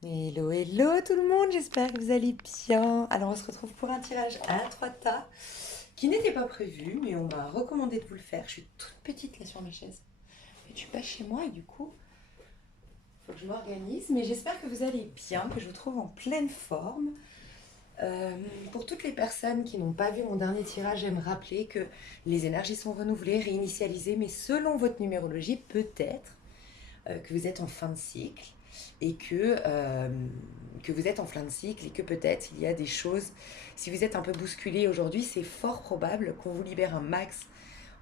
Hello, hello tout le monde, j'espère que vous allez bien. Alors on se retrouve pour un tirage à 3 tas qui n'était pas prévu, mais on m'a recommandé de vous le faire. Je suis toute petite là sur ma chaise. Et je suis pas chez moi et du coup, il faut que je m'organise. Mais j'espère que vous allez bien, que je vous trouve en pleine forme. Euh, pour toutes les personnes qui n'ont pas vu mon dernier tirage, j'aime rappeler que les énergies sont renouvelées, réinitialisées, mais selon votre numérologie, peut-être que vous êtes en fin de cycle et que vous êtes en fin de cycle et que peut-être il y a des choses, si vous êtes un peu bousculé aujourd'hui, c'est fort probable qu'on vous libère un max,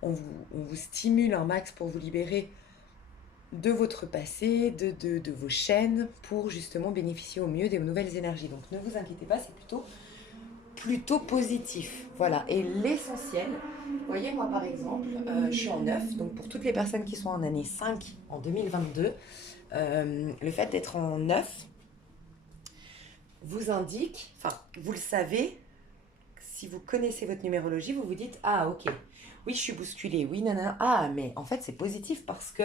on vous stimule un max pour vous libérer de votre passé, de vos chaînes, pour justement bénéficier au mieux des nouvelles énergies. Donc ne vous inquiétez pas, c'est plutôt positif. Voilà, et l'essentiel, vous voyez, moi par exemple, je suis en 9, donc pour toutes les personnes qui sont en année 5 en 2022, le fait d'être en 9 vous indique, enfin, vous le savez, si vous connaissez votre numérologie, vous vous dites, ah ok, oui je suis bousculée, oui nanana, ah mais en fait c'est positif parce que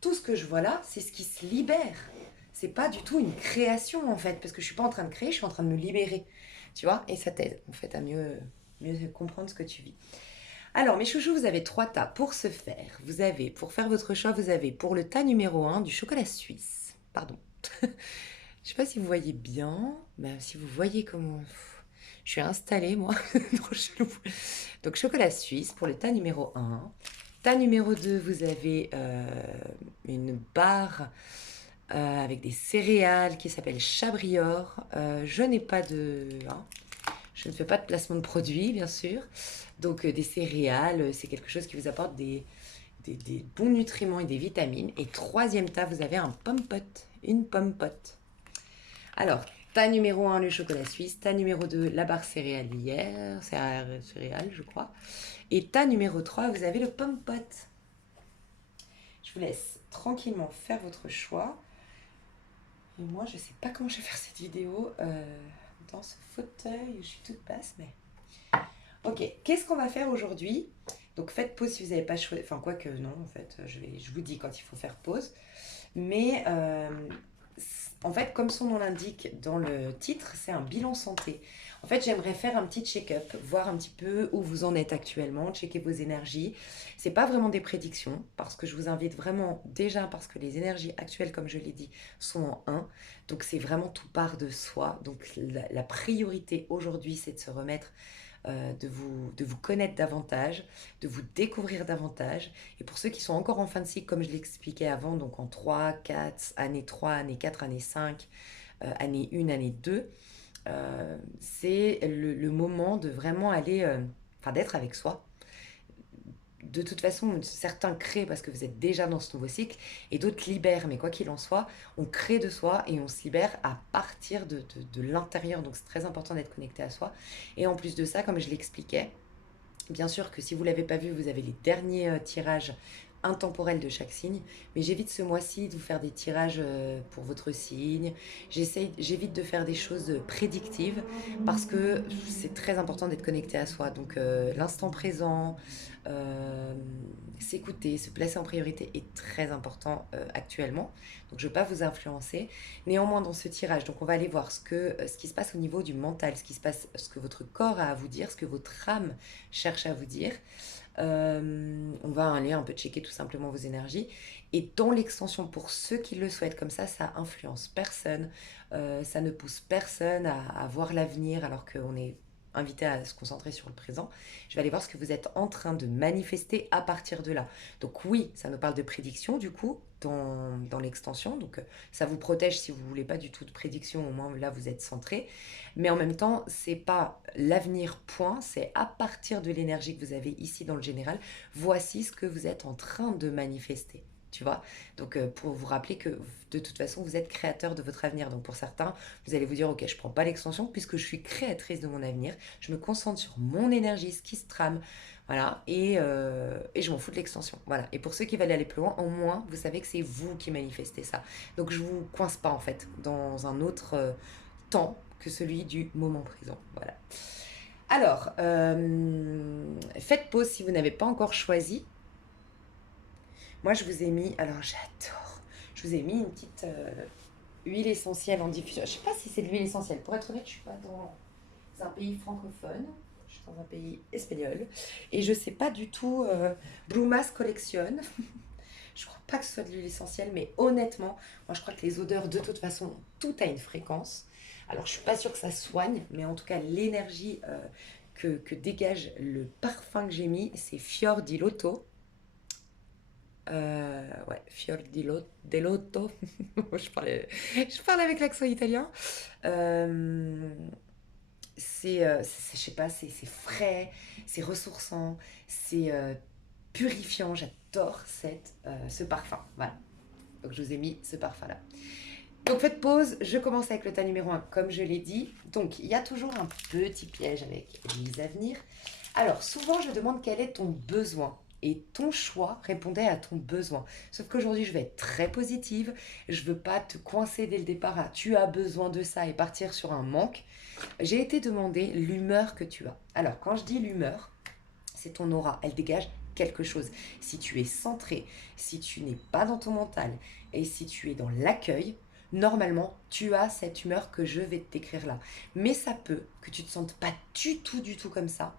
tout ce que je vois là, c'est ce qui se libère. C'est pas du tout une création en fait, parce que je suis pas en train de créer, je suis en train de me libérer. Tu vois. Et ça t'aide en fait à mieux comprendre ce que tu vis. Alors mes chouchous, vous avez 3 tas pour ce faire. Vous avez, pour faire votre choix, vous avez pour le tas numéro 1 du chocolat suisse. Pardon. Je sais pas si vous voyez bien, mais si vous voyez comment... Je suis installée, moi. Trop chelou. Donc, chocolat suisse pour le tas numéro 1. Tas numéro 2, vous avez une barre avec des céréales qui s'appelle Chabrior. Je n'ai pas de... hein, je ne fais pas de placement de produit, bien sûr. Donc, des céréales, c'est quelque chose qui vous apporte des bons nutriments et des vitamines. Et troisième tas, vous avez un pomme pot, une pomme pot. Alors, tas numéro 1, le chocolat suisse. Tas numéro 2, la barre céréalière, céréales, je crois. Et tas numéro 3, vous avez le pomme pot. Je vous laisse tranquillement faire votre choix. Et moi, je ne sais pas comment je vais faire cette vidéo dans ce fauteuil. Je suis toute basse, mais... Ok, qu'est-ce qu'on va faire aujourd'hui? Donc faites pause si vous n'avez pas choisi. Enfin, quoi que non, en fait, je vous dis quand il faut faire pause. Mais en fait, comme son nom l'indique dans le titre, c'est un bilan santé. En fait, j'aimerais faire un petit check-up, voir un petit peu où vous en êtes actuellement, checker vos énergies. C'est pas vraiment des prédictions, parce que je vous invite vraiment, déjà parce que les énergies actuelles, comme je l'ai dit, sont en un. Donc c'est vraiment tout part de soi. Donc la priorité aujourd'hui, c'est de se remettre de vous connaître davantage, de vous découvrir davantage. Et pour ceux qui sont encore en fin de cycle, comme je l'expliquais avant, donc en 3 4 année 3 année 4 année 5 année 1, année 2, c'est le moment de vraiment aller, enfin d'être avec soi. De toute façon, certains créent parce que vous êtes déjà dans ce nouveau cycle et d'autres libèrent. Mais quoi qu'il en soit, on crée de soi et on se libère à partir de l'intérieur. Donc c'est très important d'être connecté à soi. Et en plus de ça, comme je l'expliquais, bien sûr que si vous ne l'avez pas vu, vous avez les derniers tirages intemporels de chaque signe. Mais j'évite ce mois-ci de vous faire des tirages pour votre signe. J'évite de faire des choses prédictives parce que c'est très important d'être connecté à soi. Donc l'instant présent, euh, s'écouter, se placer en priorité est très important actuellement. Donc je ne veux pas vous influencer. Néanmoins, dans ce tirage, donc on va aller voir ce qui se passe au niveau du mental, ce que votre corps a à vous dire, ce que votre âme cherche à vous dire. On va aller un peu checker tout simplement vos énergies. Et dans l'extension, pour ceux qui le souhaitent comme ça influence personne. Ça ne pousse personne à voir l'avenir alors qu'on est invité à se concentrer sur le présent. Je vais aller voir ce que vous êtes en train de manifester à partir de là. Donc oui, ça nous parle de prédiction du coup dans l'extension. Donc ça vous protège si vous voulez pas du tout de prédiction, au moins là vous êtes centré. Mais en même temps, c'est pas l'avenir point, c'est à partir de l'énergie que vous avez ici dans le général, voici ce que vous êtes en train de manifester. Tu vois. Donc pour vous rappeler que de toute façon vous êtes créateur de votre avenir. Donc pour certains, vous allez vous dire ok, je prends pas l'extension puisque je suis créatrice de mon avenir, je me concentre sur mon énergie, ce qui se trame, voilà, et je m'en fous de l'extension. Voilà. Et pour ceux qui veulent aller plus loin, au moins vous savez que c'est vous qui manifestez ça. Donc je vous coince pas en fait dans un autre temps que celui du moment présent. Voilà. Alors, faites pause si vous n'avez pas encore choisi. Moi, je vous ai mis, alors j'adore, je vous ai mis une petite huile essentielle en diffusion. Je sais pas si c'est de l'huile essentielle. Pour être honnête, je suis pas dans un pays francophone. Je suis dans un pays espagnol. Et je sais pas du tout. Brumas collectionne. Je crois pas que ce soit de l'huile essentielle, mais honnêtement, moi je crois que les odeurs, de toute façon, tout a une fréquence. Alors je suis pas sûre que ça soigne, mais en tout cas, l'énergie que dégage le parfum que j'ai mis, c'est Fior di Lotto. Ouais, Fior di Lotto. Je parle avec l'accent italien. Euh, je sais pas, c'est frais, c'est ressourçant, c'est purifiant. J'adore ce parfum. Voilà. Donc je vous ai mis ce parfum-là. Donc faites pause, je commence avec le tas numéro un, comme je l'ai dit. Donc il y a toujours un petit piège avec les à venir. Alors souvent je demande quel est ton besoin. Et ton choix répondait à ton besoin. Sauf qu'aujourd'hui, je vais être très positive. Je ne veux pas te coincer dès le départ à tu as besoin de ça et partir sur un manque. J'ai été demandé l'humeur que tu as. Alors, quand je dis l'humeur, c'est ton aura. Elle dégage quelque chose. Si tu es centré, si tu n'es pas dans ton mental et si tu es dans l'accueil, normalement, tu as cette humeur que je vais te décrire là. Mais ça peut que tu ne te sentes pas du tout comme ça,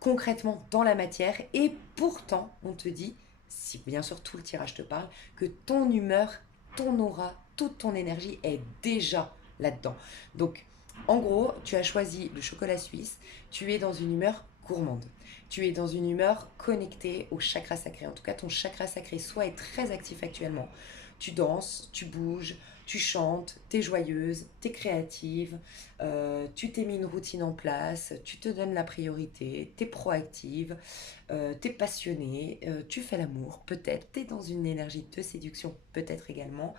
concrètement dans la matière. Et pourtant, on te dit, si bien sûr tout le tirage te parle, que ton humeur, ton aura, toute ton énergie est déjà là-dedans. Donc, en gros, tu as choisi le chocolat suisse, tu es dans une humeur gourmande. Tu es dans une humeur connectée au chakra sacré. En tout cas, ton chakra sacré soit est très actif actuellement. Tu danses, tu bouges, tu chantes, tu es joyeuse, tu es créative, tu t'es mis une routine en place, tu te donnes la priorité, tu es proactive, tu es passionnée, tu fais l'amour, peut-être, tu es dans une énergie de séduction, peut-être également.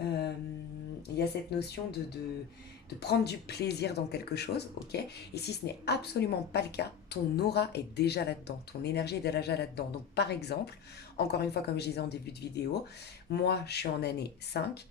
Euh, il y a cette notion de prendre du plaisir dans quelque chose, ok? Et si ce n'est absolument pas le cas, ton aura est déjà là-dedans, ton énergie est déjà là-dedans. Donc par exemple, encore une fois, comme je disais en début de vidéo, moi je suis en année 5.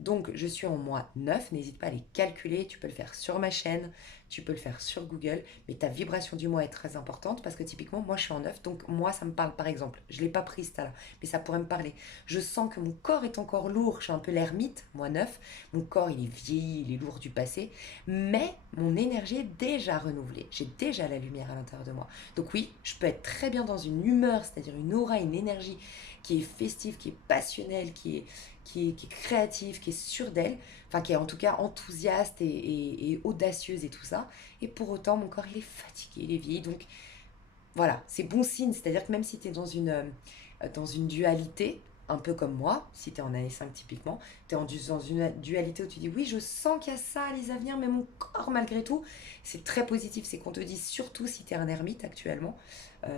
Donc je suis en mois 9. N'hésite pas à les calculer, tu peux le faire sur ma chaîne, tu peux le faire sur Google, mais ta vibration du mois est très importante parce que typiquement moi je suis en 9, donc moi ça me parle par exemple, je ne l'ai pas prise là, mais ça pourrait me parler. Je sens que mon corps est encore lourd, je suis un peu l'ermite, moi 9, mon corps il est vieilli, il est lourd du passé, mais mon énergie est déjà renouvelée, j'ai déjà la lumière à l'intérieur de moi. Donc oui, je peux être très bien dans une humeur, c'est-à-dire une aura, une énergie qui est festive, qui est passionnelle, qui est créative, qui est sûre d'elle, enfin qui est en tout cas enthousiaste et audacieuse et tout ça, et pour autant mon corps il est fatigué, il est vieilli, donc voilà, c'est bon signe, c'est-à-dire que même si tu es dans une dualité, un peu comme moi, si tu es en année 5 typiquement, tu es dans une dualité où tu dis oui, je sens qu'il y a ça à les à venir, mais mon corps malgré tout, c'est très positif, c'est qu'on te dit surtout si tu es un ermite actuellement,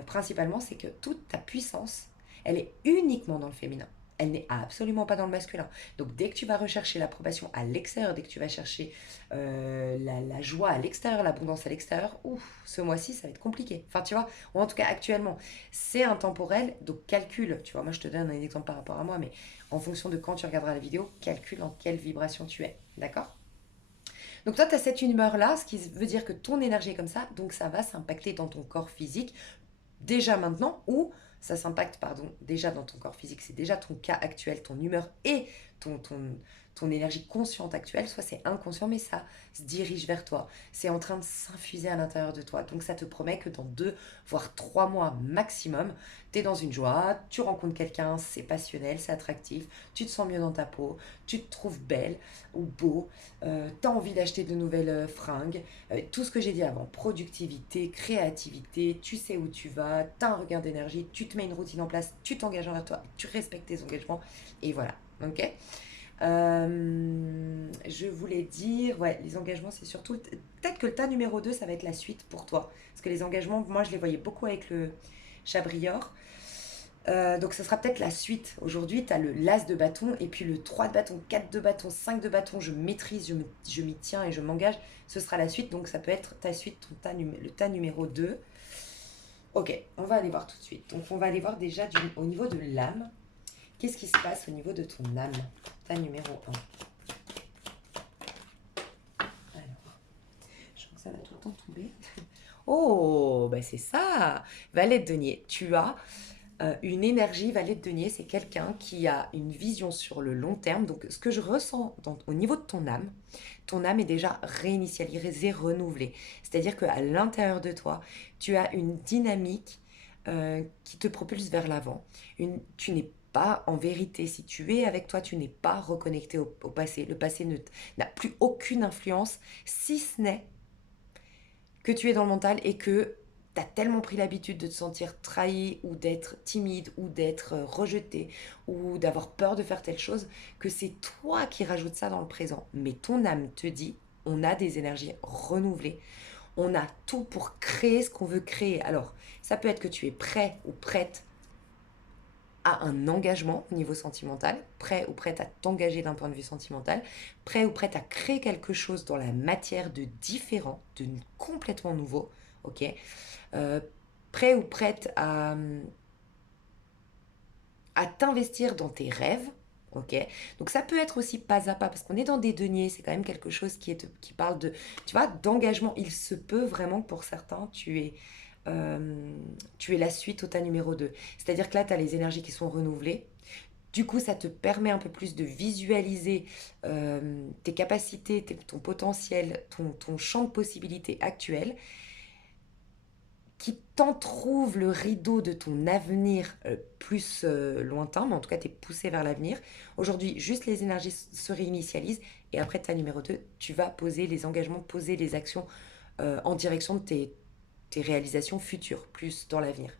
principalement, c'est que toute ta puissance, elle est uniquement dans le féminin. Elle n'est absolument pas dans le masculin. Donc dès que tu vas rechercher l'approbation à l'extérieur, dès que tu vas chercher la joie à l'extérieur, l'abondance à l'extérieur, ouf, ce mois-ci, ça va être compliqué. Enfin, tu vois, ou en tout cas actuellement, c'est intemporel, donc calcule. Tu vois, moi je te donne un exemple par rapport à moi, mais en fonction de quand tu regarderas la vidéo, calcule en quelle vibration tu es. D'accord? Donc toi, tu as cette humeur-là, ce qui veut dire que ton énergie est comme ça, donc ça va s'impacter dans ton corps physique déjà maintenant ou ça s'impacte, pardon, déjà dans ton corps physique, c'est déjà ton cas actuel, ton humeur et ton, ton, ton énergie consciente actuelle, soit c'est inconscient, mais ça se dirige vers toi. C'est en train de s'infuser à l'intérieur de toi. Donc ça te promet que dans 2 voire 3 mois maximum, tu es dans une joie, tu rencontres quelqu'un, c'est passionnel, c'est attractif, tu te sens mieux dans ta peau, tu te trouves belle ou beau, tu as envie d'acheter de nouvelles fringues, tout ce que j'ai dit avant, productivité, créativité, tu sais où tu vas, tu as un regain d'énergie, tu te mets une routine en place, tu t'engages envers toi, tu respectes tes engagements, et voilà, ok. Je voulais dire, ouais, les engagements, c'est surtout, peut-être que le tas numéro 2 ça va être la suite pour toi, parce que les engagements, moi, je les voyais beaucoup avec le Chabrior. Donc ça sera peut-être la suite. Aujourd'hui, tu as le l'as de bâton et puis le 3 de bâton, 4 de bâton, 5 de bâton. Je maîtrise, je m'y tiens et je m'engage. Ce sera la suite. Donc ça peut être ta suite, le tas numéro 2. Ok, on va aller voir tout de suite. Donc on va aller voir déjà au niveau de l'âme. Qu'est-ce qui se passe au niveau de ton âme? Tas numéro 1. Alors, je sens que ça va tout le temps tomber. Oh, bah c'est ça. Valet de denier. Tu as Une énergie valet de denier, c'est quelqu'un qui a une vision sur le long terme. Donc, ce que je ressens au niveau de ton âme est déjà réinitialisée, renouvelée. C'est-à-dire qu'à l'intérieur de toi, tu as une dynamique qui te propulse vers l'avant. Tu n'es pas en vérité, si tu es avec toi, tu n'es pas reconnecté au passé. Le passé n'a plus aucune influence, si ce n'est que tu es dans le mental et que tu as tellement pris l'habitude de te sentir trahi ou d'être timide ou d'être rejeté ou d'avoir peur de faire telle chose que c'est toi qui rajoutes ça dans le présent. Mais ton âme te dit, on a des énergies renouvelées, on a tout pour créer ce qu'on veut créer. Alors, ça peut être que tu es prêt ou prête à un engagement au niveau sentimental, prêt ou prête à t'engager d'un point de vue sentimental, prêt ou prête à créer quelque chose dans la matière de différent, de complètement nouveau, ok. Euh, Prêt ou prête à t'investir dans tes rêves, ok. Donc ça peut être aussi pas à pas, parce qu'on est dans des deniers, c'est quand même quelque chose qui parle de, tu vois, d'engagement. Il se peut vraiment que pour certains, tu es la suite au tas numéro 2. C'est-à-dire que là, tu as les énergies qui sont renouvelées. Du coup, ça te permet un peu plus de visualiser tes capacités, ton potentiel, ton champ de possibilités actuel, qui t'entrouvent le rideau de ton avenir plus lointain, mais en tout cas, tu es poussé vers l'avenir. Aujourd'hui, juste les énergies se réinitialisent et après, ta numéro 2, tu vas poser les engagements, poser les actions en direction de tes réalisations futures, plus dans l'avenir.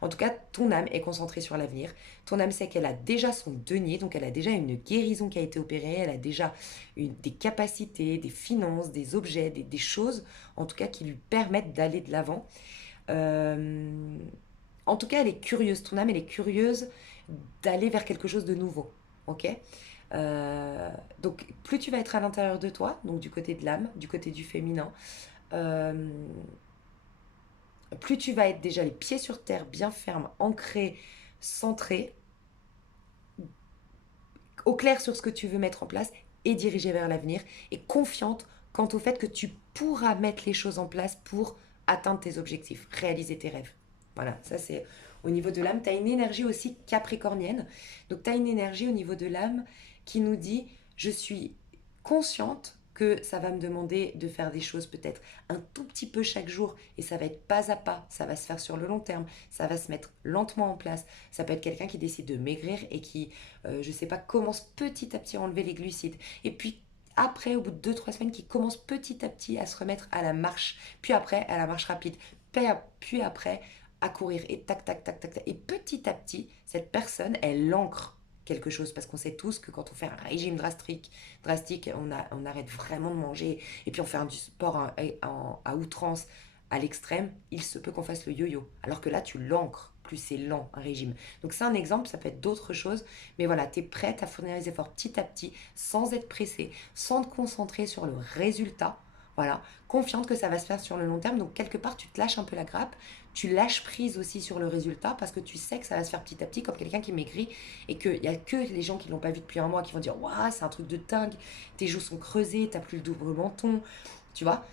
En tout cas, ton âme est concentrée sur l'avenir. Ton âme sait qu'elle a déjà son denier, donc elle a déjà une guérison qui a été opérée, elle a déjà des capacités, des finances, des objets, des choses, en tout cas, qui lui permettent d'aller de l'avant. Euh, En tout cas, elle est curieuse. Ton âme, elle est curieuse d'aller vers quelque chose de nouveau. Ok. Euh, donc, plus tu vas être à l'intérieur de toi, donc du côté de l'âme, du côté du féminin, euh, plus tu vas être déjà les pieds sur terre, bien ferme, ancré, centré, au clair sur ce que tu veux mettre en place et dirigé vers l'avenir, et confiante quant au fait que tu pourras mettre les choses en place pour atteindre tes objectifs, réaliser tes rêves. Voilà, ça c'est au niveau de l'âme. Tu as une énergie aussi capricornienne. Donc tu as une énergie au niveau de l'âme qui nous dit, je suis consciente que ça va me demander de faire des choses peut-être un tout petit peu chaque jour et ça va être pas à pas, ça va se faire sur le long terme, ça va se mettre lentement en place. Ça peut être quelqu'un qui décide de maigrir et qui, je sais pas, commence petit à petit à enlever les glucides. Et puis après, au bout de 2 3 semaines, qui commence petit à petit à se remettre à la marche, puis après à la marche rapide, puis après à courir et tac, tac, tac, tac, tac. Et petit à petit, cette personne, elle ancre quelque chose parce qu'on sait tous que quand on fait un régime drastique on arrête vraiment de manger et puis on fait du sport à outrance à l'extrême, il se peut qu'on fasse le yo-yo. Alors que là, tu l'ancres, plus c'est lent un régime. Donc c'est un exemple, ça peut être d'autres choses, mais voilà, tu es prête à fournir les efforts petit à petit, sans être pressée, sans te concentrer sur le résultat. Voilà, confiante que ça va se faire sur le long terme. Donc quelque part, tu te lâches un peu la grappe, tu lâches prise aussi sur le résultat parce que tu sais que ça va se faire petit à petit comme quelqu'un qui maigrit et qu'il n'y a que les gens qui ne l'ont pas vu depuis un mois qui vont dire waouh, c'est un truc de dingue, tes joues sont creusées, t'as plus le double menton, tu vois.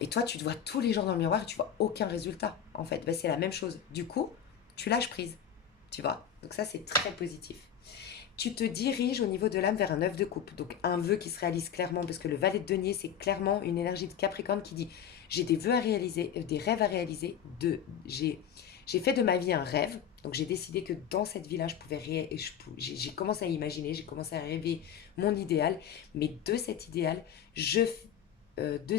Et toi, tu te vois tous les jours dans le miroir et tu vois aucun résultat. En fait, ben, c'est la même chose. Du coup, tu lâches prise, tu vois. Donc ça, c'est très positif. Tu te diriges au niveau de l'âme vers un œuf de coupe. Donc un vœu qui se réalise clairement, parce que le valet de denier, c'est clairement une énergie de Capricorne qui dit j'ai des vœux à réaliser, des rêves à réaliser, j'ai fait de ma vie un rêve. Donc j'ai décidé que dans cette vie-là, j'ai commencé à imaginer, j'ai commencé à rêver mon idéal. Mais de cet idéal, je, de,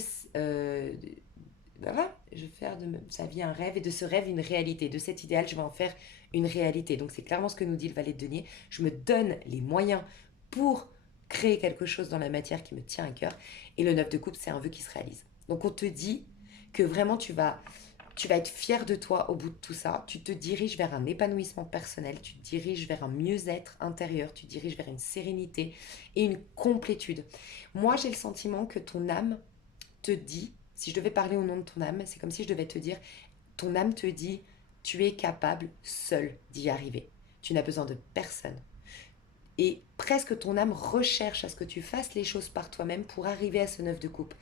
voilà, je vais faire de sa vie un rêve et de ce rêve une réalité. De cet idéal, je vais en faire une réalité. Donc c'est clairement ce que nous dit le valet de denier. Je me donne les moyens pour créer quelque chose dans la matière qui me tient à cœur. Et le 9 de coupe, c'est un vœu qui se réalise. Donc on te dit que vraiment tu vas être fier de toi au bout de tout ça. Tu te diriges vers un épanouissement personnel, tu te diriges vers un mieux-être intérieur, tu te diriges vers une sérénité et une complétude. Moi, j'ai le sentiment que ton âme te dit, si je devais parler au nom de ton âme, c'est comme si je devais te dire, ton âme te dit, tu es capable seul d'y arriver. Tu n'as besoin de personne. Et presque ton âme recherche à ce que tu fasses les choses par toi-même pour arriver à ce 9 de coupe.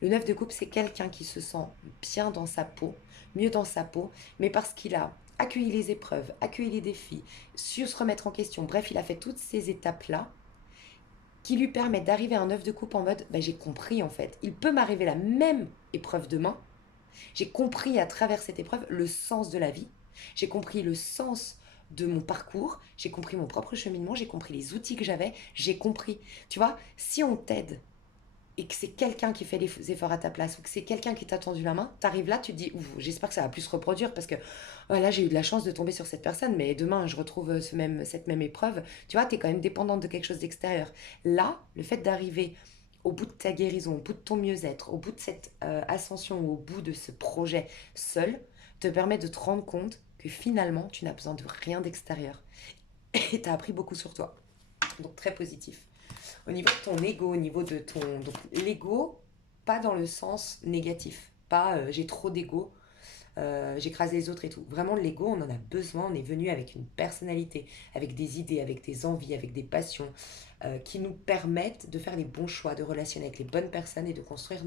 Le 9 de coupe, c'est quelqu'un qui se sent bien dans sa peau, mieux dans sa peau, mais parce qu'il a accueilli les épreuves, accueilli les défis, su se remettre en question. Bref, il a fait toutes ces étapes-là qui lui permettent d'arriver à un œuf de coupe en mode, j'ai compris en fait. Il peut m'arriver la même épreuve demain. J'ai compris à travers cette épreuve le sens de la vie. J'ai compris le sens de mon parcours. J'ai compris mon propre cheminement. J'ai compris les outils que j'avais. J'ai compris. Tu vois, si on t'aide et que c'est quelqu'un qui fait les efforts à ta place ou que c'est quelqu'un qui t'a tendu la main, t'arrives là, tu te dis, j'espère que ça va plus se reproduire parce que là, j'ai eu de la chance de tomber sur cette personne, mais demain, je retrouve cette même épreuve. Tu vois, t'es quand même dépendante de quelque chose d'extérieur. Là, le fait d'arriver au bout de ta guérison, au bout de ton mieux-être, au bout de cette ascension ou au bout de ce projet seul, te permet de te rendre compte que finalement, tu n'as besoin de rien d'extérieur. Et t'as appris beaucoup sur toi. Donc, très positif. Au niveau de ton ego, au niveau de ton... Donc l'ego, pas dans le sens négatif. Pas j'ai trop d'ego, j'écrase les autres et tout. Vraiment, l'ego, on en a besoin. On est venu avec une personnalité, avec des idées, avec des envies, avec des passions qui nous permettent de faire les bons choix, de relationner avec les bonnes personnes et de construire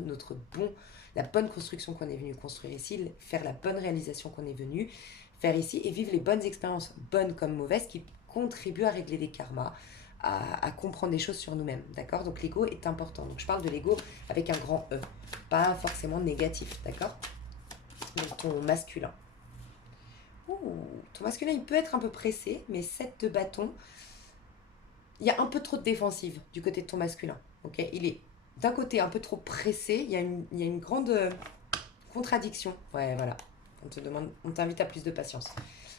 la bonne construction qu'on est venu construire ici, faire la bonne réalisation qu'on est venu faire ici et vivre les bonnes expériences, bonnes comme mauvaises, qui contribuent à régler des karmas, à comprendre des choses sur nous-mêmes, d'accord? Donc l'ego est important. Donc je parle de l'ego avec un grand E, pas forcément négatif, d'accord? Donc ton masculin. Ouh, ton masculin, il peut être un peu pressé, mais 7 de bâton, il y a un peu trop de défensive du côté de ton masculin, ok? Il est d'un côté un peu trop pressé, il y a une grande contradiction. Ouais, voilà. On t'invite à plus de patience.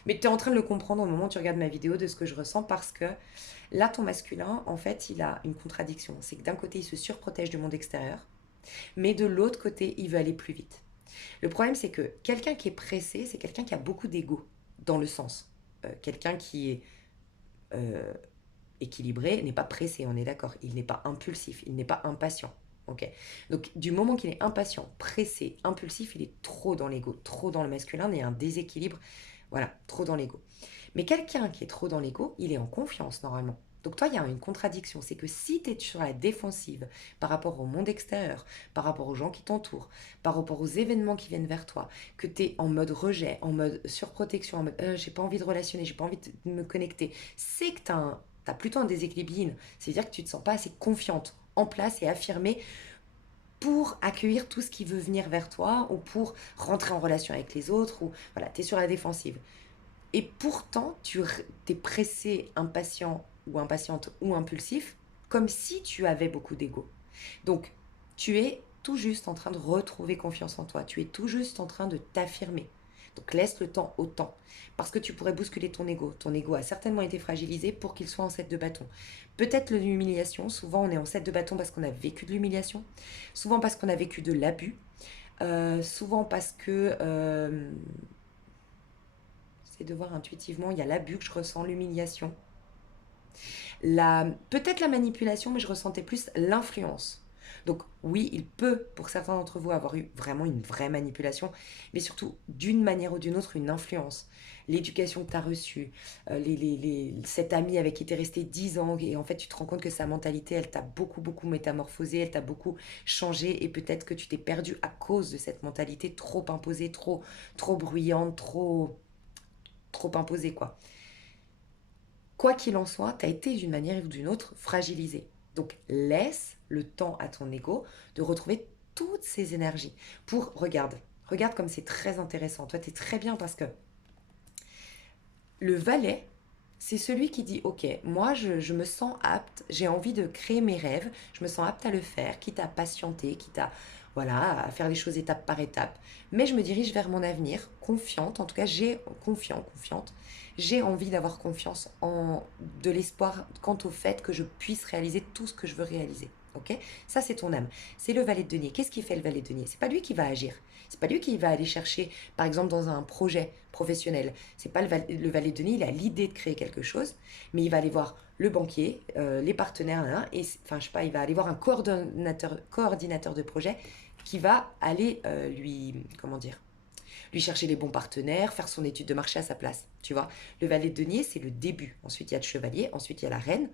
Mais tu es en train de le comprendre au moment où tu regardes ma vidéo de ce que je ressens parce que là, ton masculin, en fait, il a une contradiction. C'est que d'un côté, il se surprotège du monde extérieur, mais de l'autre côté, il veut aller plus vite. Le problème, c'est que quelqu'un qui est pressé, c'est quelqu'un qui a beaucoup d'ego, dans le sens. Quelqu'un qui est euh, équilibré n'est pas pressé, on est d'accord. Il n'est pas impulsif, il n'est pas impatient. Ok. Donc, du moment qu'il est impatient, pressé, impulsif, il est trop dans l'ego, trop dans le masculin, il y a un déséquilibre. Voilà, trop dans l'ego. Mais quelqu'un qui est trop dans l'ego, il est en confiance normalement. Donc toi, il y a une contradiction, c'est que si tu es sur la défensive par rapport au monde extérieur, par rapport aux gens qui t'entourent, par rapport aux événements qui viennent vers toi, que tu es en mode rejet, en mode surprotection, en mode j'ai pas envie de relationner, j'ai pas envie de me connecter, c'est que tu as plutôt un déséquilibre yin. C'est-à-dire que tu te sens pas assez confiante en place et affirmée pour accueillir tout ce qui veut venir vers toi ou pour rentrer en relation avec les autres ou voilà, tu es sur la défensive. Et pourtant, tu es pressé, impatient ou impatiente ou impulsif, comme si tu avais beaucoup d'ego. Donc, tu es tout juste en train de retrouver confiance en toi. Tu es tout juste en train de t'affirmer. Donc, laisse le temps au temps. Parce que tu pourrais bousculer ton ego. Ton ego a certainement été fragilisé pour qu'il soit en 7 de bâton. Peut-être l'humiliation. Souvent, on est en 7 de bâton parce qu'on a vécu de l'humiliation. Souvent parce qu'on a vécu de l'abus. Souvent parce que c'est de voir intuitivement, il y a l'abus que je ressens, l'humiliation. Peut-être la manipulation, mais je ressentais plus l'influence. Donc oui, il peut, pour certains d'entre vous, avoir eu vraiment une vraie manipulation, mais surtout, d'une manière ou d'une autre, une influence. L'éducation que tu as reçue, cette amie avec qui tu es resté 10 ans, et en fait, tu te rends compte que sa mentalité, elle t'a beaucoup, beaucoup métamorphosé, elle t'a beaucoup changé, et peut-être que tu t'es perdu à cause de cette mentalité trop imposée, trop bruyante, trop imposée, quoi. Quoi qu'il en soit, tu as été d'une manière ou d'une autre fragilisé. Donc laisse le temps à ton ego de retrouver toutes ces énergies pour, regarde comme c'est très intéressant. Toi, tu es très bien parce que le valet, c'est celui qui dit, ok, moi je me sens apte, j'ai envie de créer mes rêves, je me sens apte à le faire, quitte à patienter, quitte à, voilà, à faire les choses étape par étape. Mais je me dirige vers mon avenir, confiante, en tout cas confiante. J'ai envie d'avoir confiance de l'espoir quant au fait que je puisse réaliser tout ce que je veux réaliser. Ok. Ça, c'est ton âme. C'est le valet de denier. Qu'est-ce qui fait le valet de denier? C'est pas lui qui va agir. C'est pas lui qui va aller chercher, par exemple, dans un projet professionnel. C'est pas le valet de denier, il a l'idée de créer quelque chose, mais il va aller voir le banquier, les partenaires, là, et enfin, je sais pas, il va aller voir un coordinateur de projet qui va aller comment dire, lui chercher les bons partenaires, faire son étude de marché à sa place, tu vois. Le valet de denier, c'est le début. Ensuite, il y a le chevalier, ensuite, il y a la reine.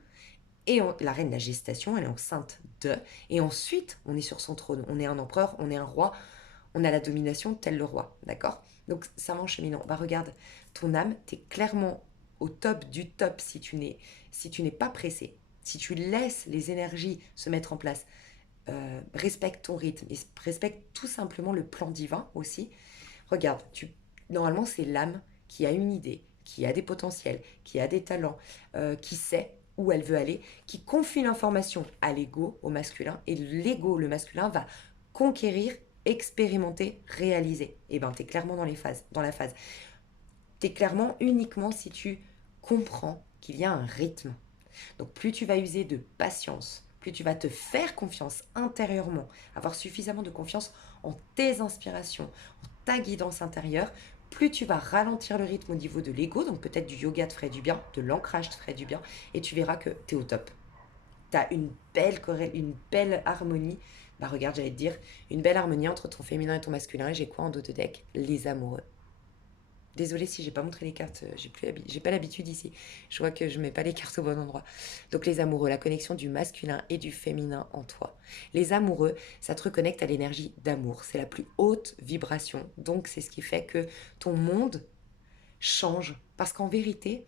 Et la reine, la gestation, elle est enceinte de. Et ensuite, on est sur son trône. On est un empereur, on est un roi, on a la domination tel le roi, d'accord? Donc, ça m'encheminant. Bah, regarde, ton âme, tu es clairement au top du top si tu n'es pas pressé, si tu laisses les énergies se mettre en place, respecte ton rythme et respecte tout simplement le plan divin aussi. Regarde, normalement c'est l'âme qui a une idée, qui a des potentiels, qui a des talents, qui sait où elle veut aller, qui confie l'information à l'ego, au masculin, et l'ego, le masculin, va conquérir, expérimenter, réaliser. Et ben, tu es clairement dans la phase. Tu es clairement uniquement si tu comprends qu'il y a un rythme. Donc plus tu vas user de patience, plus tu vas te faire confiance intérieurement, avoir suffisamment de confiance en tes inspirations, en ta guidance intérieure, plus tu vas ralentir le rythme au niveau de l'ego, donc peut-être du yoga te ferait du bien, de l'ancrage te ferait du bien, et tu verras que tu es au top. Tu as une belle harmonie, bah regarde, j'allais te dire, une belle harmonie entre ton féminin et ton masculin, et j'ai quoi en dos de deck? Les amoureux. Désolée si j'ai pas montré les cartes, j'ai pas l'habitude ici. Je vois que je mets pas les cartes au bon endroit. Donc les amoureux, la connexion du masculin et du féminin en toi. Les amoureux, ça te reconnecte à l'énergie d'amour. C'est la plus haute vibration. Donc c'est ce qui fait que ton monde change. Parce qu'en vérité,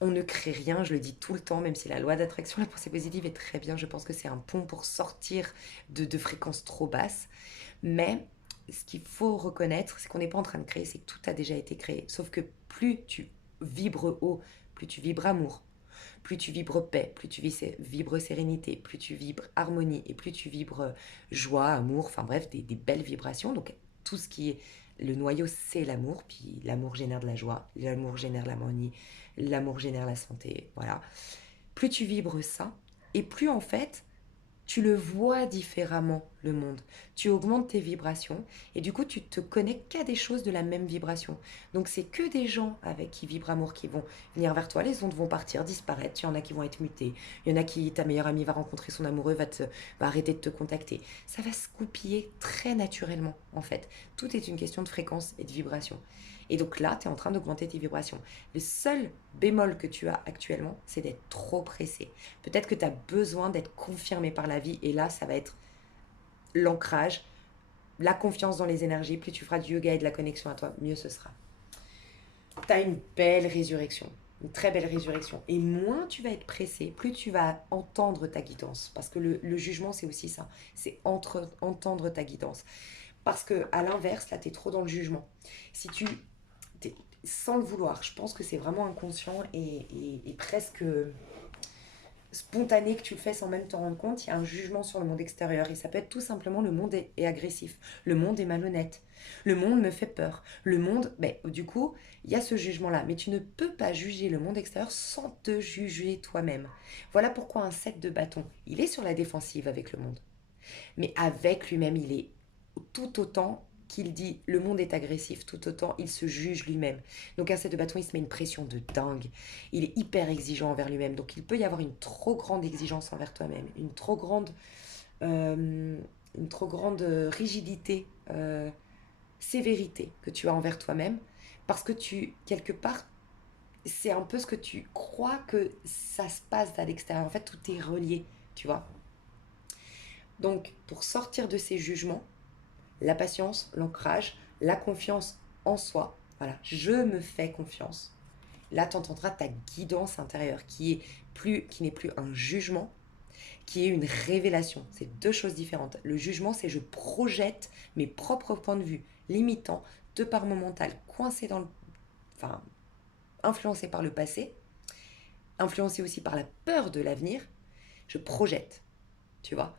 on ne crée rien, je le dis tout le temps, même si la loi d'attraction, la pensée positive est très bien. Je pense que c'est un pont pour sortir de fréquences trop basses. Mais ce qu'il faut reconnaître, c'est qu'on n'est pas en train de créer, c'est que tout a déjà été créé. Sauf que plus tu vibres haut, plus tu vibres amour, plus tu vibres paix, plus tu vibres sérénité, plus tu vibres harmonie et plus tu vibres joie, amour, enfin bref, des belles vibrations. Donc tout ce qui est le noyau, c'est l'amour, puis l'amour génère de la joie, l'amour génère l'harmonie, l'amour génère la santé, voilà. Plus tu vibres ça, et plus en fait, tu le vois différemment, le monde. Tu augmentes tes vibrations et du coup, tu te connectes qu'à des choses de la même vibration. Donc, c'est que des gens avec qui vibre amour qui vont venir vers toi. Les ondes vont partir, disparaître. Il y en a qui vont être mutés. Il y en a qui, ta meilleure amie va rencontrer son amoureux, va arrêter de te contacter. Ça va se goupiller très naturellement, en fait. Tout est une question de fréquence et de vibration. Et donc là, tu es en train d'augmenter tes vibrations. Le seul bémol que tu as actuellement, c'est d'être trop pressé. Peut-être que tu as besoin d'être confirmé par la vie et là, ça va être l'ancrage, la confiance dans les énergies. Plus tu feras du yoga et de la connexion à toi, mieux ce sera. Tu as une belle résurrection, une très belle résurrection. Et moins tu vas être pressé, plus tu vas entendre ta guidance. Parce que le jugement, c'est aussi ça. C'est entendre ta guidance. Parce que à l'inverse, là, tu es trop dans le jugement. Si tu... sans le vouloir, je pense que c'est vraiment inconscient et presque spontané que tu le fais sans même t'en rendre compte, il y a un jugement sur le monde extérieur et ça peut être tout simplement le monde est agressif, le monde est malhonnête, le monde me fait peur, le monde, ben, du coup, il y a ce jugement-là, mais tu ne peux pas juger le monde extérieur sans te juger toi-même. Voilà pourquoi un 7 de bâton, il est sur la défensive avec le monde, mais avec lui-même, il est tout autant qu'il dit le monde est agressif, tout autant il se juge lui-même. Donc un 7 de bâton, il se met une pression de dingue. Il est hyper exigeant envers lui-même. Donc il peut y avoir une trop grande exigence envers toi-même, une trop grande rigidité, sévérité que tu as envers toi-même, parce que quelque part, c'est un peu ce que tu crois que ça se passe à l'extérieur. En fait, tout est relié, tu vois. Donc, pour sortir de ces jugements, la patience, l'ancrage, la confiance en soi. Voilà, je me fais confiance. Là, tu entendras ta guidance intérieure qui n'est plus un jugement, qui est une révélation. C'est deux choses différentes. Le jugement, c'est je projette mes propres points de vue limitants de par mon mental, coincé enfin, influencé par le passé, influencé aussi par la peur de l'avenir. Je projette, tu vois.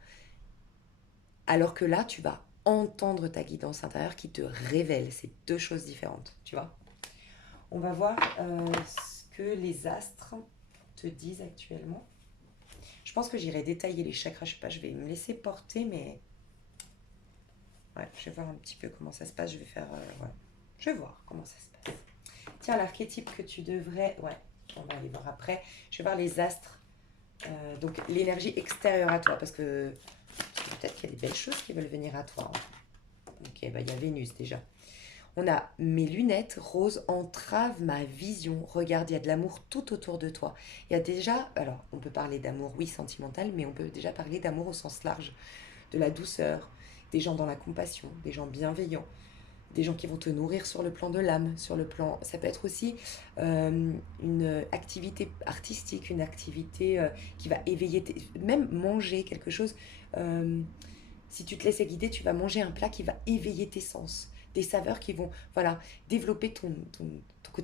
Alors que là, tu vas entendre ta guidance intérieure qui te révèle. C'est deux choses différentes, tu vois. On va voir ce que les astres te disent actuellement. Je pense que j'irai détailler les chakras. Je sais pas, je vais me laisser porter, mais... Ouais, je vais voir un petit peu comment ça se passe. Je vais faire... ouais. Je vais voir comment ça se passe. Tiens, l'archétype que tu devrais... Ouais, on va aller voir après. Je vais voir les astres. Donc, l'énergie extérieure à toi, parce que... Peut-être qu'il y a des belles choses qui veulent venir à toi. Ok, bah il y a Vénus déjà. On a mes lunettes roses entravent ma vision. Regarde, il y a de l'amour tout autour de toi. Il y a déjà, alors on peut parler d'amour, oui, sentimental, mais on peut déjà parler d'amour au sens large, de la douceur, des gens dans la compassion, des gens bienveillants, des gens qui vont te nourrir sur le plan de l'âme, sur le plan... Ça peut être aussi une activité artistique, une activité qui va éveiller... Même manger quelque chose... si tu te laisses guider, tu vas manger un plat qui va éveiller tes sens. Des saveurs qui vont, voilà, développer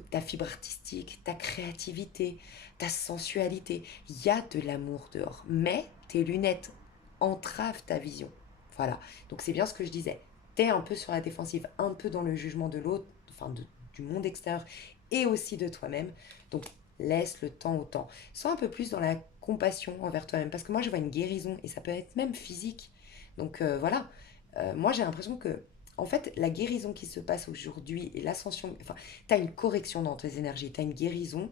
ta fibre artistique, ta créativité, ta sensualité. Il y a de l'amour dehors, mais tes lunettes entravent ta vision. Voilà. Donc c'est bien ce que je disais. T'es un peu sur la défensive, un peu dans le jugement de l'autre, enfin du monde extérieur et aussi de toi-même. Donc laisse le temps au temps. Sois un peu plus dans la compassion envers toi-même. Parce que moi, je vois une guérison et ça peut être même physique. Donc voilà. Moi, j'ai l'impression que, en fait, la guérison qui se passe aujourd'hui et l'ascension, enfin, tu as une correction dans tes énergies, tu as une guérison,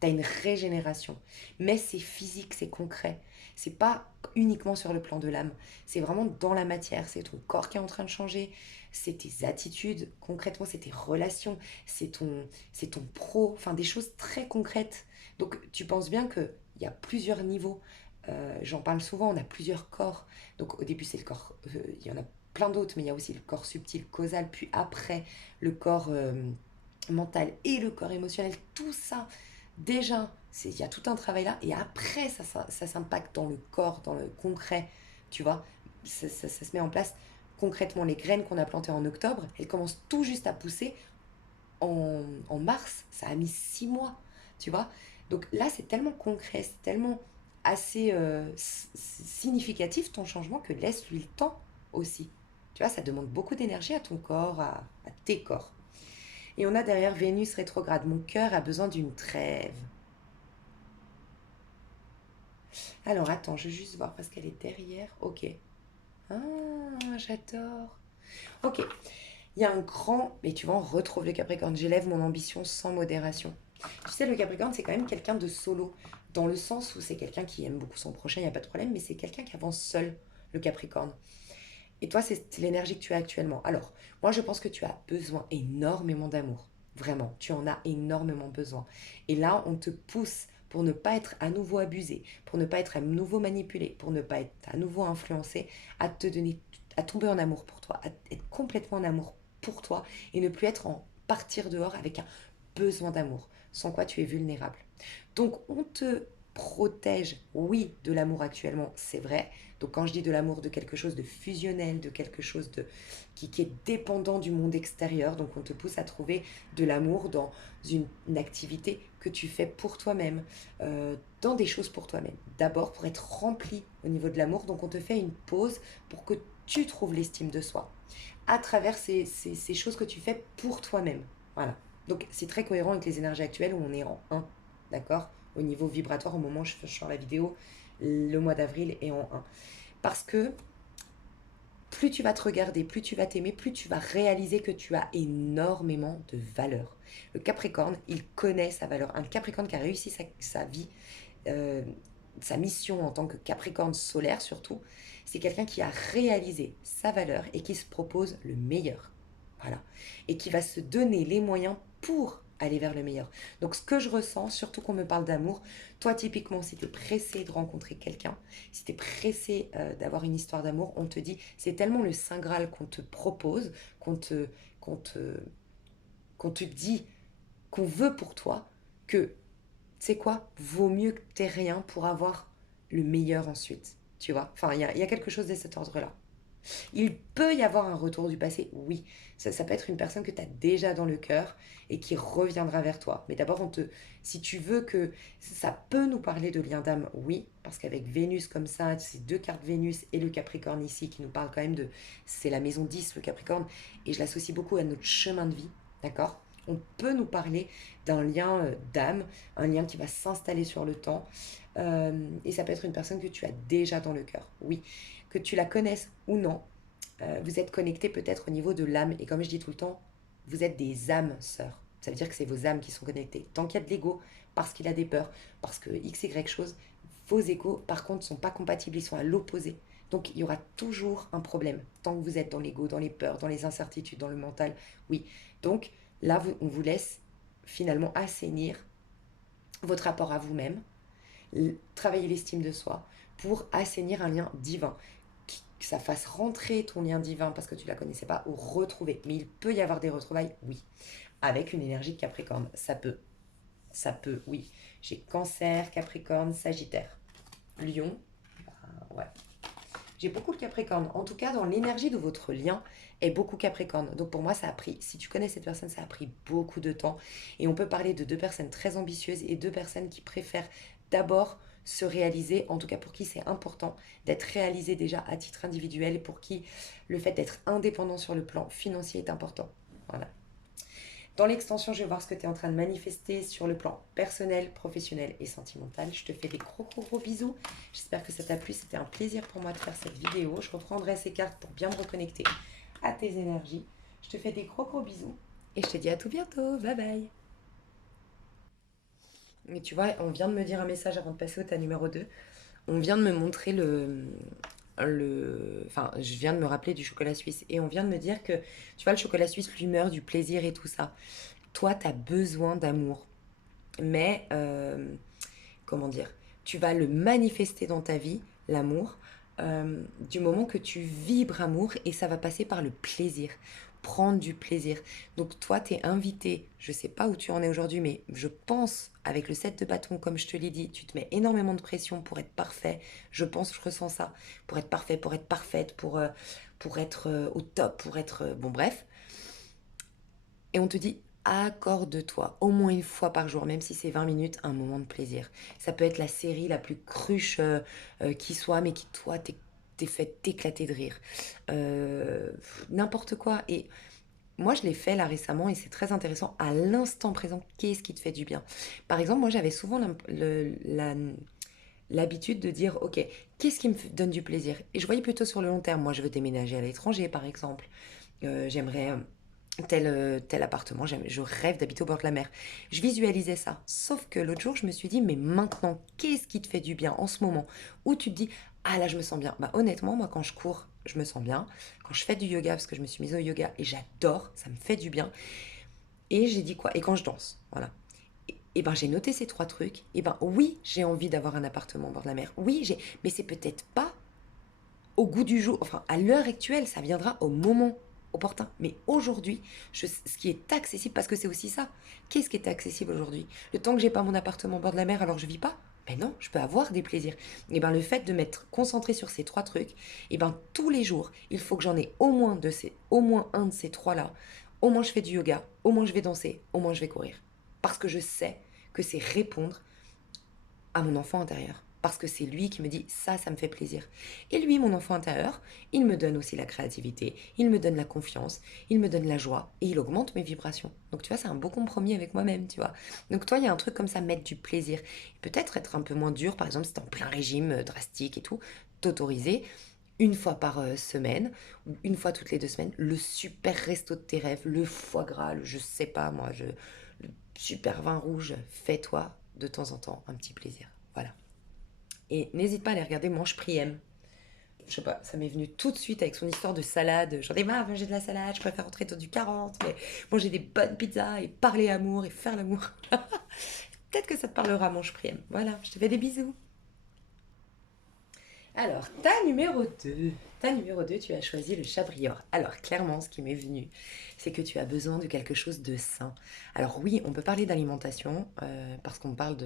tu as une régénération. Mais c'est physique, c'est concret. C'est pas uniquement sur le plan de l'âme. C'est vraiment dans la matière. C'est ton corps qui est en train de changer. C'est tes attitudes, concrètement, c'est tes relations. C'est ton pro. Enfin, des choses très concrètes. Donc, tu penses bien qu'il y a plusieurs niveaux. J'en parle souvent, on a plusieurs corps. Donc, au début, c'est le corps. Il y en a plein d'autres, mais il y a aussi le corps subtil, causal. Puis après, le corps mental et le corps émotionnel. Tout ça déjà, il y a tout un travail là, et après, ça s'impacte dans le corps, dans le concret, tu vois. Ça se met en place concrètement. Les graines qu'on a plantées en octobre, elles commencent tout juste à pousser en mars. Ça a mis 6 mois, tu vois. Donc là, c'est tellement concret, c'est tellement assez significatif ton changement que laisse-lui le temps aussi. Tu vois, ça demande beaucoup d'énergie à ton corps, à tes corps. Et on a derrière Vénus rétrograde. Mon cœur a besoin d'une trêve. Alors attends, je vais juste voir parce qu'elle est derrière. Ok. Ah, j'adore. Ok. Il y a un grand... Mais tu vois, on retrouve le Capricorne. J'élève mon ambition sans modération. Tu sais, le Capricorne, c'est quand même quelqu'un de solo. Dans le sens où c'est quelqu'un qui aime beaucoup son prochain, il n'y a pas de problème. Mais c'est quelqu'un qui avance seul, le Capricorne. Et toi, c'est l'énergie que tu as actuellement. Alors, moi, je pense que tu as besoin énormément d'amour. Vraiment, tu en as énormément besoin. Et là, on te pousse pour ne pas être à nouveau abusé, pour ne pas être à nouveau manipulé, pour ne pas être à nouveau influencé, à te donner, à tomber en amour pour toi, à être complètement en amour pour toi et ne plus être en partir dehors avec un besoin d'amour, sans quoi tu es vulnérable. Donc, on te protège, oui, de l'amour actuellement, c'est vrai. Donc quand je dis de l'amour, de quelque chose de fusionnel, de quelque chose qui est dépendant du monde extérieur, donc on te pousse à trouver de l'amour dans une activité que tu fais pour toi-même, dans des choses pour toi-même. D'abord pour être rempli au niveau de l'amour, donc on te fait une pause pour que tu trouves l'estime de soi à travers ces choses que tu fais pour toi-même. Voilà. Donc c'est très cohérent avec les énergies actuelles où on est en un, d'accord. Au niveau vibratoire, au moment où je sors la vidéo, le mois d'avril est en un. Parce que plus tu vas te regarder, plus tu vas t'aimer, plus tu vas réaliser que tu as énormément de valeur. Le Capricorne, il connaît sa valeur. Un Capricorne qui a réussi sa vie, euh, sa mission en tant que Capricorne solaire surtout, c'est quelqu'un qui a réalisé sa valeur et qui se propose le meilleur. Voilà. Et qui va se donner les moyens pour aller vers le meilleur. Donc ce que je ressens, surtout qu'on me parle d'amour, toi typiquement si tu es pressé de rencontrer quelqu'un, si tu es pressé d'avoir une histoire d'amour, on te dit, c'est tellement le Saint Graal qu'on te propose, qu'on te, qu'on te dit, qu'on veut pour toi, que, tu sais quoi, vaut mieux que t'aies rien pour avoir le meilleur ensuite. Tu vois. Enfin, il y a quelque chose de cet ordre-là. Il peut y avoir un retour du passé, oui. Ça peut être une personne que tu as déjà dans le cœur et qui reviendra vers toi. Mais d'abord, si tu veux que ça peut nous parler de lien d'âme, oui, parce qu'avec Vénus comme ça, ces deux cartes Vénus et le Capricorne ici, qui nous parlent quand même de... C'est la maison 10, le Capricorne, et je l'associe beaucoup à notre chemin de vie, d'accord. On peut nous parler d'un lien d'âme, un lien qui va s'installer sur le temps. Et ça peut être une personne que tu as déjà dans le cœur, oui. Que tu la connaisses ou non, vous êtes connectés peut-être au niveau de l'âme. Et comme je dis tout le temps, vous êtes des âmes sœurs. Ça veut dire que c'est vos âmes qui sont connectées. Tant qu'il y a de l'ego, parce qu'il a des peurs, parce que X, Y chose, vos égos, par contre, ne sont pas compatibles, ils sont à l'opposé. Donc, il y aura toujours un problème. Tant que vous êtes dans l'ego, dans les peurs, dans les incertitudes, dans le mental, oui. Donc, là, on vous laisse finalement assainir votre rapport à vous-même, travailler l'estime de soi pour assainir un lien divin. que ça fasse rentrer ton lien divin parce que tu la connaissais pas ou retrouver. Mais il peut y avoir des retrouvailles, oui, avec une énergie de Capricorne. Ça peut, oui. J'ai Cancer, Capricorne, Sagittaire. Lion, ouais. J'ai beaucoup de Capricorne. En tout cas, dans l'énergie de votre lien, est beaucoup Capricorne. Donc pour moi, ça a pris, si tu connais cette personne, ça a pris beaucoup de temps. Et on peut parler de deux personnes très ambitieuses et deux personnes qui préfèrent d'abord se réaliser, en tout cas pour qui c'est important d'être réalisé déjà à titre individuel et pour qui le fait d'être indépendant sur le plan financier est important. Voilà. Dans l'extension, je vais voir ce que tu es en train de manifester sur le plan personnel, professionnel et sentimental. Je te fais des gros gros gros bisous. J'espère que ça t'a plu. C'était un plaisir pour moi de faire cette vidéo. Je reprendrai ces cartes pour bien me reconnecter à tes énergies. Je te fais des gros gros bisous. Et je te dis à tout bientôt. Bye bye. Et tu vois, on vient de me dire un message avant de passer au tas numéro 2. On vient de me montrer enfin, je viens de me rappeler du chocolat suisse. Et on vient de me dire que, tu vois, le chocolat suisse, l'humeur, du plaisir et tout ça. Toi, tu as besoin d'amour. Mais, comment dire, tu vas le manifester dans ta vie, l'amour, du moment que tu vibres amour et ça va passer par le plaisir. Prendre du plaisir. Donc toi, tu es invité, je sais pas où tu en es aujourd'hui, mais je pense, avec le set de bâton, comme je te l'ai dit, tu te mets énormément de pression pour être parfait. Je pense, je ressens ça. Pour être parfait, pour être parfaite, pour être au top, pour être... bon, bref. Et on te dit, accorde-toi au moins une fois par jour, même si c'est 20 minutes, un moment de plaisir. Ça peut être la série la plus cruche qui soit, mais qui, toi, t'es fait t'éclater de rire. N'importe quoi. Et moi, je l'ai fait là récemment et c'est très intéressant. À l'instant présent, qu'est-ce qui te fait du bien? Par exemple, moi, j'avais souvent l'habitude de dire, ok, qu'est-ce qui donne du plaisir? Et je voyais plutôt sur le long terme. Moi, je veux déménager à l'étranger, par exemple. J'aimerais tel appartement, je rêve d'habiter au bord de la mer. Je visualisais ça. Sauf que l'autre jour, je me suis dit, mais maintenant, qu'est-ce qui te fait du bien en ce moment? Où tu te dis, ah là, je me sens bien. Bah honnêtement, moi, quand je cours, je me sens bien. Quand je fais du yoga, parce que je me suis mise au yoga et j'adore, ça me fait du bien. Et j'ai dit quoi? Et quand je danse, voilà. Et ben j'ai noté ces trois trucs. Et ben oui, j'ai envie d'avoir un appartement au bord de la mer. Oui, mais c'est peut-être pas au goût du jour, enfin à l'heure actuelle, ça viendra au moment opportun. Mais aujourd'hui, ce qui est accessible, parce que c'est aussi ça, qu'est-ce qui est accessible aujourd'hui? Le temps que j'ai pas mon appartement au bord de la mer, alors je vis pas? Mais non, je peux avoir des plaisirs. Et ben le fait de m'être concentré sur ces trois trucs, et ben tous les jours, il faut que j'en ai au moins un de ces trois-là. Au moins je fais du yoga, au moins je vais danser, au moins je vais courir. Parce que je sais que c'est répondre à mon enfant intérieur. Parce que c'est lui qui me dit ça me fait plaisir. Et lui, mon enfant intérieur, il me donne aussi la créativité, il me donne la confiance, il me donne la joie et il augmente mes vibrations. Donc tu vois, c'est un beau compromis avec moi-même, tu vois. Donc toi, il y a un truc comme ça, mettre du plaisir. Peut-être être un peu moins dur, par exemple, si t'es en plein régime drastique et tout, t'autoriser une fois par semaine ou une fois toutes les 2 semaines, le super resto de tes rêves, le foie gras, je sais pas moi, le super vin rouge, fais-toi de temps en temps un petit plaisir. Voilà. Et n'hésite pas à aller regarder Mange Prix M. Je sais pas, ça m'est venu tout de suite avec son histoire de salade. J'en ai marre de manger de la salade, je préfère rentrer dans du 40, mais manger des bonnes pizzas et parler amour et faire l'amour. Peut-être que ça te parlera, Mange Prix M. Voilà, je te fais des bisous. Alors, ta numéro 2, tu as choisi le chabrior. Alors, clairement, ce qui m'est venu, c'est que tu as besoin de quelque chose de sain. Alors oui, on peut parler d'alimentation, parce qu'on parle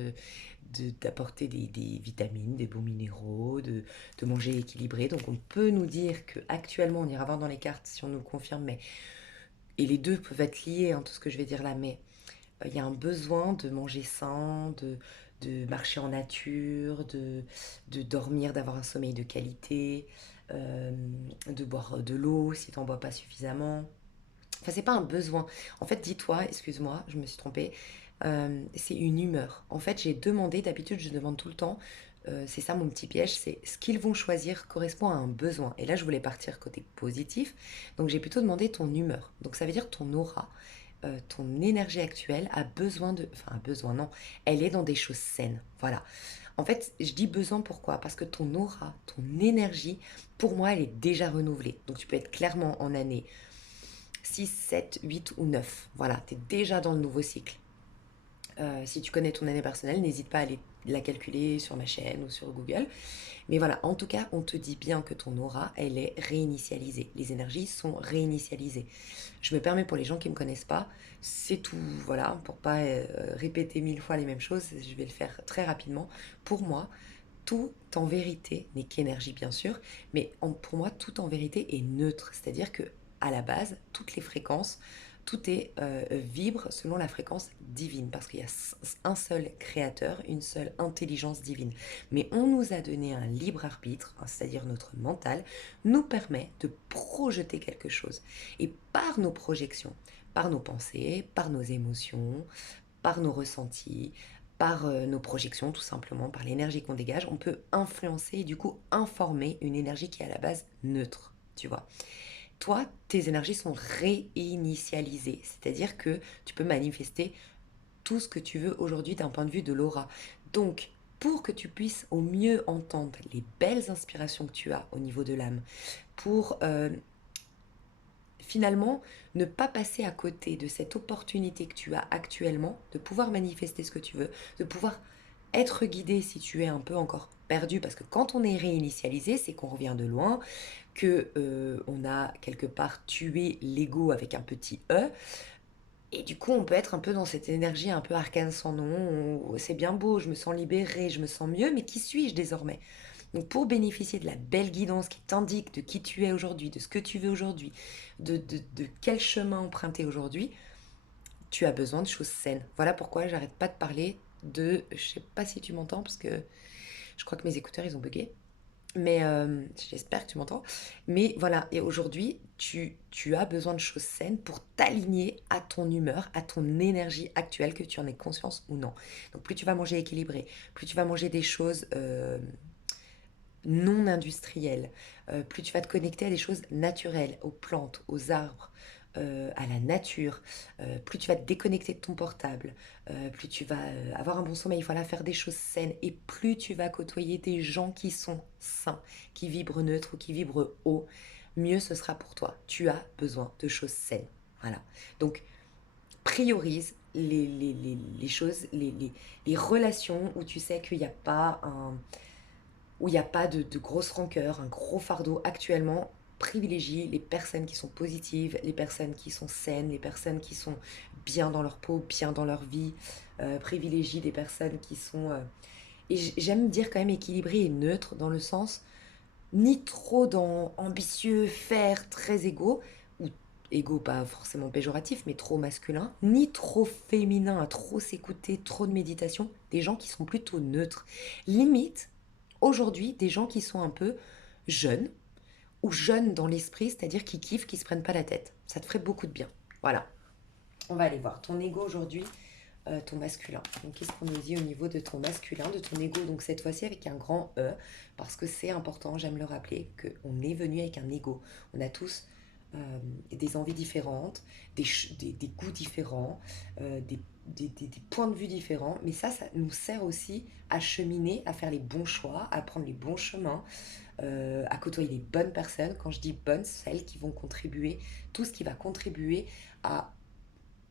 d'apporter des vitamines, des bons minéraux, de manger équilibré. Donc on peut nous dire que actuellement, on ira voir dans les cartes si on nous le confirme, mais et les deux peuvent être liés, hein, tout ce que je vais dire là, mais il y a un besoin de manger sain, de marcher en nature, de dormir, d'avoir un sommeil de qualité, euh, de boire de l'eau si tu n'en bois pas suffisamment. Enfin, c'est pas un besoin. En fait, dis-toi, excuse-moi, je me suis trompée, c'est une humeur. En fait, j'ai demandé, d'habitude, je demande tout le temps, c'est ça mon petit piège, c'est ce qu'ils vont choisir correspond à un besoin. Et là, je voulais partir côté positif, donc j'ai plutôt demandé ton humeur. Donc ça veut dire ton aura, ton énergie actuelle a besoin de... Enfin, a besoin, non. Elle est dans des choses saines. Voilà. En fait, je dis besoin pourquoi? Parce que ton aura, ton énergie, pour moi, elle est déjà renouvelée. Donc tu peux être clairement en année 6, 7, 8 ou 9. Voilà, tu es déjà dans le nouveau cycle. Si tu connais ton année personnelle, n'hésite pas à aller la calculer sur ma chaîne ou sur Google. Mais voilà, en tout cas, on te dit bien que ton aura, elle est réinitialisée. Les énergies sont réinitialisées. Je me permets pour les gens qui ne me connaissent pas, c'est tout, voilà, pour pas répéter 1000 fois les mêmes choses, je vais le faire très rapidement. Pour moi, tout en vérité n'est qu'énergie bien sûr, mais pour moi tout en vérité est neutre, c'est-à-dire que à la base, toutes les fréquences, tout est vibre selon la fréquence divine, parce qu'il y a un seul créateur, une seule intelligence divine. Mais on nous a donné un libre arbitre, hein, c'est-à-dire notre mental, nous permet de projeter quelque chose. Et par nos projections, par nos pensées, par nos émotions, par nos ressentis, par nos projections tout simplement, par l'énergie qu'on dégage, on peut influencer et du coup informer une énergie qui est à la base neutre, tu vois. Toi, tes énergies sont réinitialisées, c'est-à-dire que tu peux manifester tout ce que tu veux aujourd'hui d'un point de vue de l'aura. Donc, pour que tu puisses au mieux entendre les belles inspirations que tu as au niveau de l'âme, pour finalement ne pas passer à côté de cette opportunité que tu as actuellement, de pouvoir manifester ce que tu veux, de pouvoir être guidé si tu es un peu encore perdu, parce que quand on est réinitialisé, c'est qu'on revient de loin, que on a quelque part tué l'ego avec un petit E, et du coup on peut être un peu dans cette énergie un peu arcane sans nom, où c'est bien beau, je me sens libérée, je me sens mieux, mais qui suis-je désormais? Donc pour bénéficier de la belle guidance qui t'indique de qui tu es aujourd'hui, de ce que tu veux aujourd'hui, de quel chemin emprunter aujourd'hui, tu as besoin de choses saines. Voilà pourquoi j'arrête pas de parler de... Je sais pas si tu m'entends parce que je crois que mes écouteurs ils ont bugué. Mais j'espère que tu m'entends. Mais voilà, et aujourd'hui, tu as besoin de choses saines pour t'aligner à ton humeur, à ton énergie actuelle, que tu en aies conscience ou non. Donc plus tu vas manger équilibré, plus tu vas manger des choses non industriel, plus tu vas te connecter à des choses naturelles, aux plantes, aux arbres, à la nature, plus tu vas te déconnecter de ton portable, plus tu vas avoir un bon sommeil, voilà, faire des choses saines, et plus tu vas côtoyer des gens qui sont sains, qui vibrent neutre ou qui vibrent haut, mieux ce sera pour toi. Tu as besoin de choses saines. Voilà. Donc, priorise les choses, les relations où tu sais qu'il n'y a pas un où il n'y a pas de grosse rancœur, un gros fardeau actuellement. Privilégie les personnes qui sont positives, les personnes qui sont saines, les personnes qui sont bien dans leur peau, bien dans leur vie. Privilégie des personnes qui sont... et j'aime dire quand même équilibré et neutre dans le sens ni trop dans ambitieux, faire, très égaux, ou égaux pas forcément péjoratif, mais trop masculin, ni trop féminin à trop s'écouter, trop de méditation, des gens qui sont plutôt neutres. Limite, aujourd'hui, des gens qui sont un peu jeunes, ou jeunes dans l'esprit, c'est-à-dire qui kiffent, qui se prennent pas la tête. Ça te ferait beaucoup de bien. Voilà. On va aller voir ton ego aujourd'hui, ton masculin. Donc, qu'est-ce qu'on nous dit au niveau de ton masculin, de ton ego? Donc, cette fois-ci avec un grand E, parce que c'est important, j'aime le rappeler, qu'on est venu avec un ego. On a tous des envies différentes, des goûts différents, des points de vue différents. Mais ça nous sert aussi à cheminer, à faire les bons choix, à prendre les bons chemins, à côtoyer les bonnes personnes. Quand je dis bonnes, celles qui vont contribuer, tout ce qui va contribuer à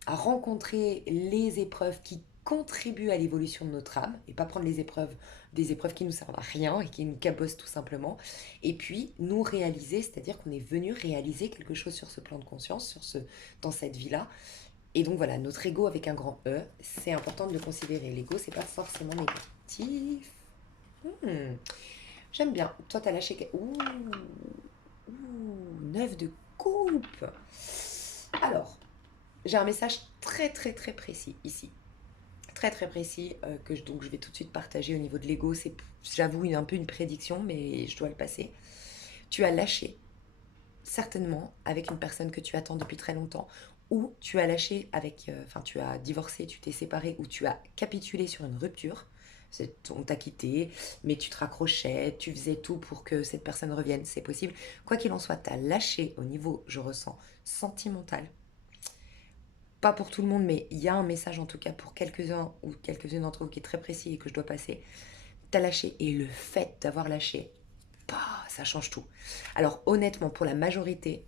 rencontrer les épreuves qui contribuent à l'évolution de notre âme et pas prendre des épreuves qui nous servent à rien et qui nous cabossent tout simplement. Et puis nous réaliser, c'est-à-dire qu'on est venu réaliser quelque chose sur ce plan de conscience, dans cette vie-là. Et donc voilà, notre ego avec un grand E, c'est important de le considérer. L'ego, c'est pas forcément négatif. Hmm, J'aime bien. Toi, t'as lâché... Ouh, 9 de coupe. Alors, j'ai un message très très très précis ici. Très très précis donc je vais tout de suite partager au niveau de l'ego. C'est, j'avoue, un peu une prédiction, mais je dois le passer. Tu as lâché, certainement, avec une personne que tu attends depuis très longtemps, ou tu as lâché avec, tu as divorcé, tu t'es séparé, ou tu as capitulé sur une rupture. On t'a quitté, mais tu te raccrochais, tu faisais tout pour que cette personne revienne, c'est possible. Quoi qu'il en soit, tu as lâché au niveau, je ressens, sentimental. Pas pour tout le monde, mais il y a un message en tout cas pour quelques-uns ou quelques-unes d'entre vous qui est très précis et que je dois passer. T'as lâché, et le fait d'avoir lâché, bah, ça change tout. Alors honnêtement, pour la majorité,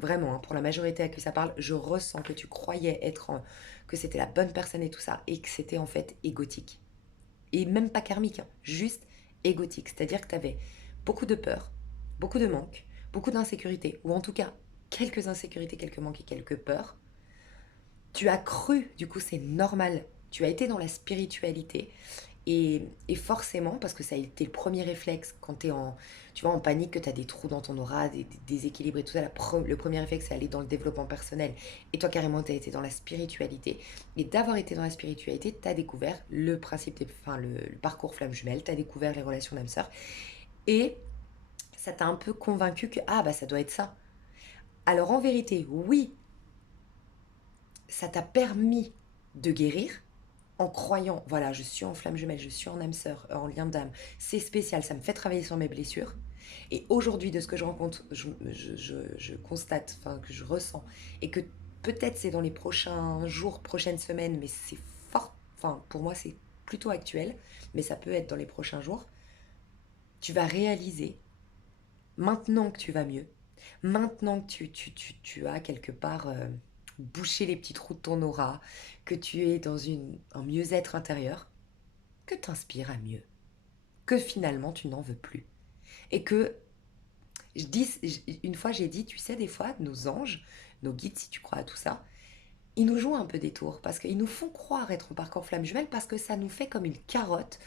vraiment, hein, pour la majorité à qui ça parle, je ressens que tu croyais que c'était la bonne personne et tout ça, et que c'était en fait égotique. et même pas karmique, hein, juste égotique. C'est-à-dire que tu avais beaucoup de peur, beaucoup de manque, beaucoup d'insécurité, ou en tout cas quelques insécurités, quelques manques et quelques peurs. Tu as cru, du coup c'est normal, tu as été dans la spiritualité et forcément, parce que ça a été le premier réflexe quand tu es en, tu vois, en panique, que tu as des trous dans ton aura, des déséquilibres et tout ça, le premier réflexe c'est aller dans le développement personnel. Et toi carrément tu as été dans la spiritualité. Et d'avoir été dans la spiritualité, tu as découvert le principe, enfin le parcours flamme jumelle, tu as découvert les relations d'âme-sœur. Et ça t'a un peu convaincu que, ah bah ça doit être ça. Alors en vérité, oui, ça t'a permis de guérir, en croyant, voilà, je suis en flamme jumelle, je suis en âme sœur, en lien d'âme, c'est spécial, ça me fait travailler sur mes blessures. Et aujourd'hui, de ce que je rencontre, je constate, enfin, que je ressens, et que peut-être c'est dans les prochains jours, prochaines semaines, mais c'est fort, enfin, pour moi, c'est plutôt actuel, mais ça peut être dans les prochains jours, tu vas réaliser, maintenant que tu vas mieux, maintenant que tu as quelque part bouché les petits trous de ton aura, que tu es dans un mieux-être intérieur, que t'inspires à mieux, que finalement tu n'en veux plus. Et que, une fois j'ai dit, tu sais, des fois, nos anges, nos guides, si tu crois à tout ça, ils nous jouent un peu des tours, parce qu'ils nous font croire être en parcours flamme jumelle, parce que ça nous fait comme une carotte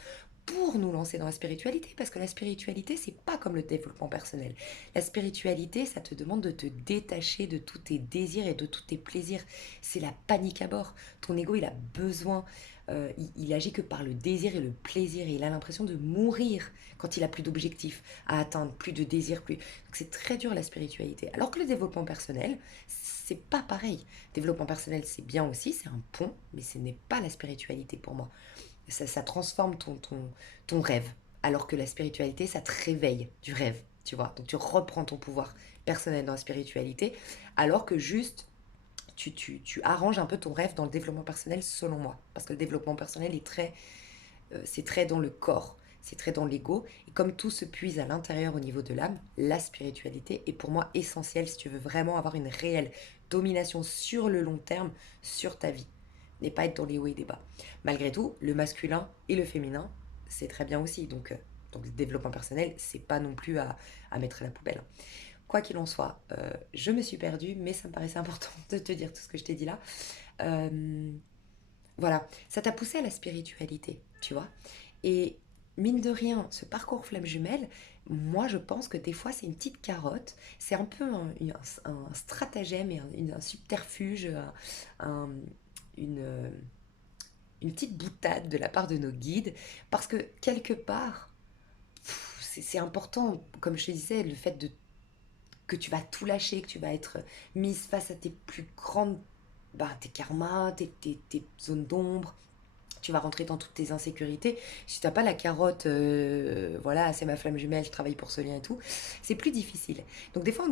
pour nous lancer dans la spiritualité, parce que la spiritualité, c'est pas comme le développement personnel. La spiritualité, ça te demande de te détacher de tous tes désirs et de tous tes plaisirs. C'est la panique à bord. Ton ego, il a besoin, il agit que par le désir et le plaisir, et il a l'impression de mourir quand il a plus d'objectifs à atteindre, plus de désirs, plus. Donc c'est très dur la spiritualité. Alors que le développement personnel, c'est pas pareil. Développement personnel, c'est bien aussi, c'est un pont, mais ce n'est pas la spiritualité pour moi. Ça transforme ton rêve. Alors que la spiritualité, ça te réveille du rêve, tu vois. Donc tu reprends ton pouvoir personnel dans la spiritualité, alors que juste, tu arranges un peu ton rêve dans le développement personnel, selon moi. Parce que le développement personnel est c'est très dans le corps, c'est très dans l'ego. Et comme tout se puise à l'intérieur au niveau de l'âme, la spiritualité est pour moi essentielle si tu veux vraiment avoir une réelle domination sur le long terme sur ta vie. N'est pas être dans les hauts et des bas. Malgré tout, le masculin et le féminin, c'est très bien aussi. Donc le développement personnel, c'est pas non plus à mettre à la poubelle. Quoi qu'il en soit, je me suis perdue, mais ça me paraissait important de te dire tout ce que je t'ai dit là. Euh, voilà, ça t'a poussé à la spiritualité, tu vois. Et mine de rien, ce parcours flamme jumelle, moi je pense que des fois c'est une petite carotte, c'est un peu un stratagème et un subterfuge, un- une, euh, une petite boutade de la part de nos guides, parce que quelque part, c'est important, comme je te disais, le fait que tu vas tout lâcher, que tu vas être mise face à tes plus grandes, bah, tes karmas, tes zones d'ombre, tu vas rentrer dans toutes tes insécurités. Si tu n'as pas la carotte, voilà, c'est ma flamme jumelle, je travaille pour ce lien et tout, c'est plus difficile. Donc des fois,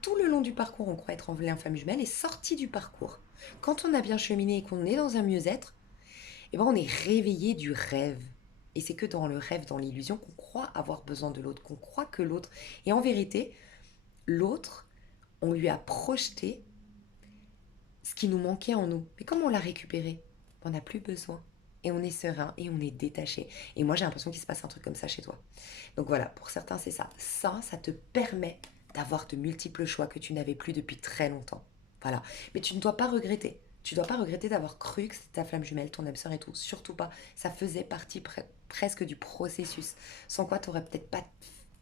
tout le long du parcours, on croit être en lien flamme jumelle, et sorti du parcours, quand on a bien cheminé et qu'on est dans un mieux-être, eh ben on est réveillé du rêve. Et c'est que dans le rêve, dans l'illusion, qu'on croit avoir besoin de l'autre, qu'on croit que l'autre... Et en vérité, l'autre, on lui a projeté ce qui nous manquait en nous. Mais comment on l'a récupéré? On n'a plus besoin. Et on est serein et on est détaché. Et moi, j'ai l'impression qu'il se passe un truc comme ça chez toi. Donc voilà, pour certains, c'est ça. Ça te permet d'avoir de multiples choix que tu n'avais plus depuis très longtemps. Voilà. Mais tu ne dois pas regretter. Tu ne dois pas regretter d'avoir cru que c'était ta flamme jumelle, ton âme sœur et tout. Surtout pas. Ça faisait partie presque du processus. Sans quoi tu n'aurais peut-être pas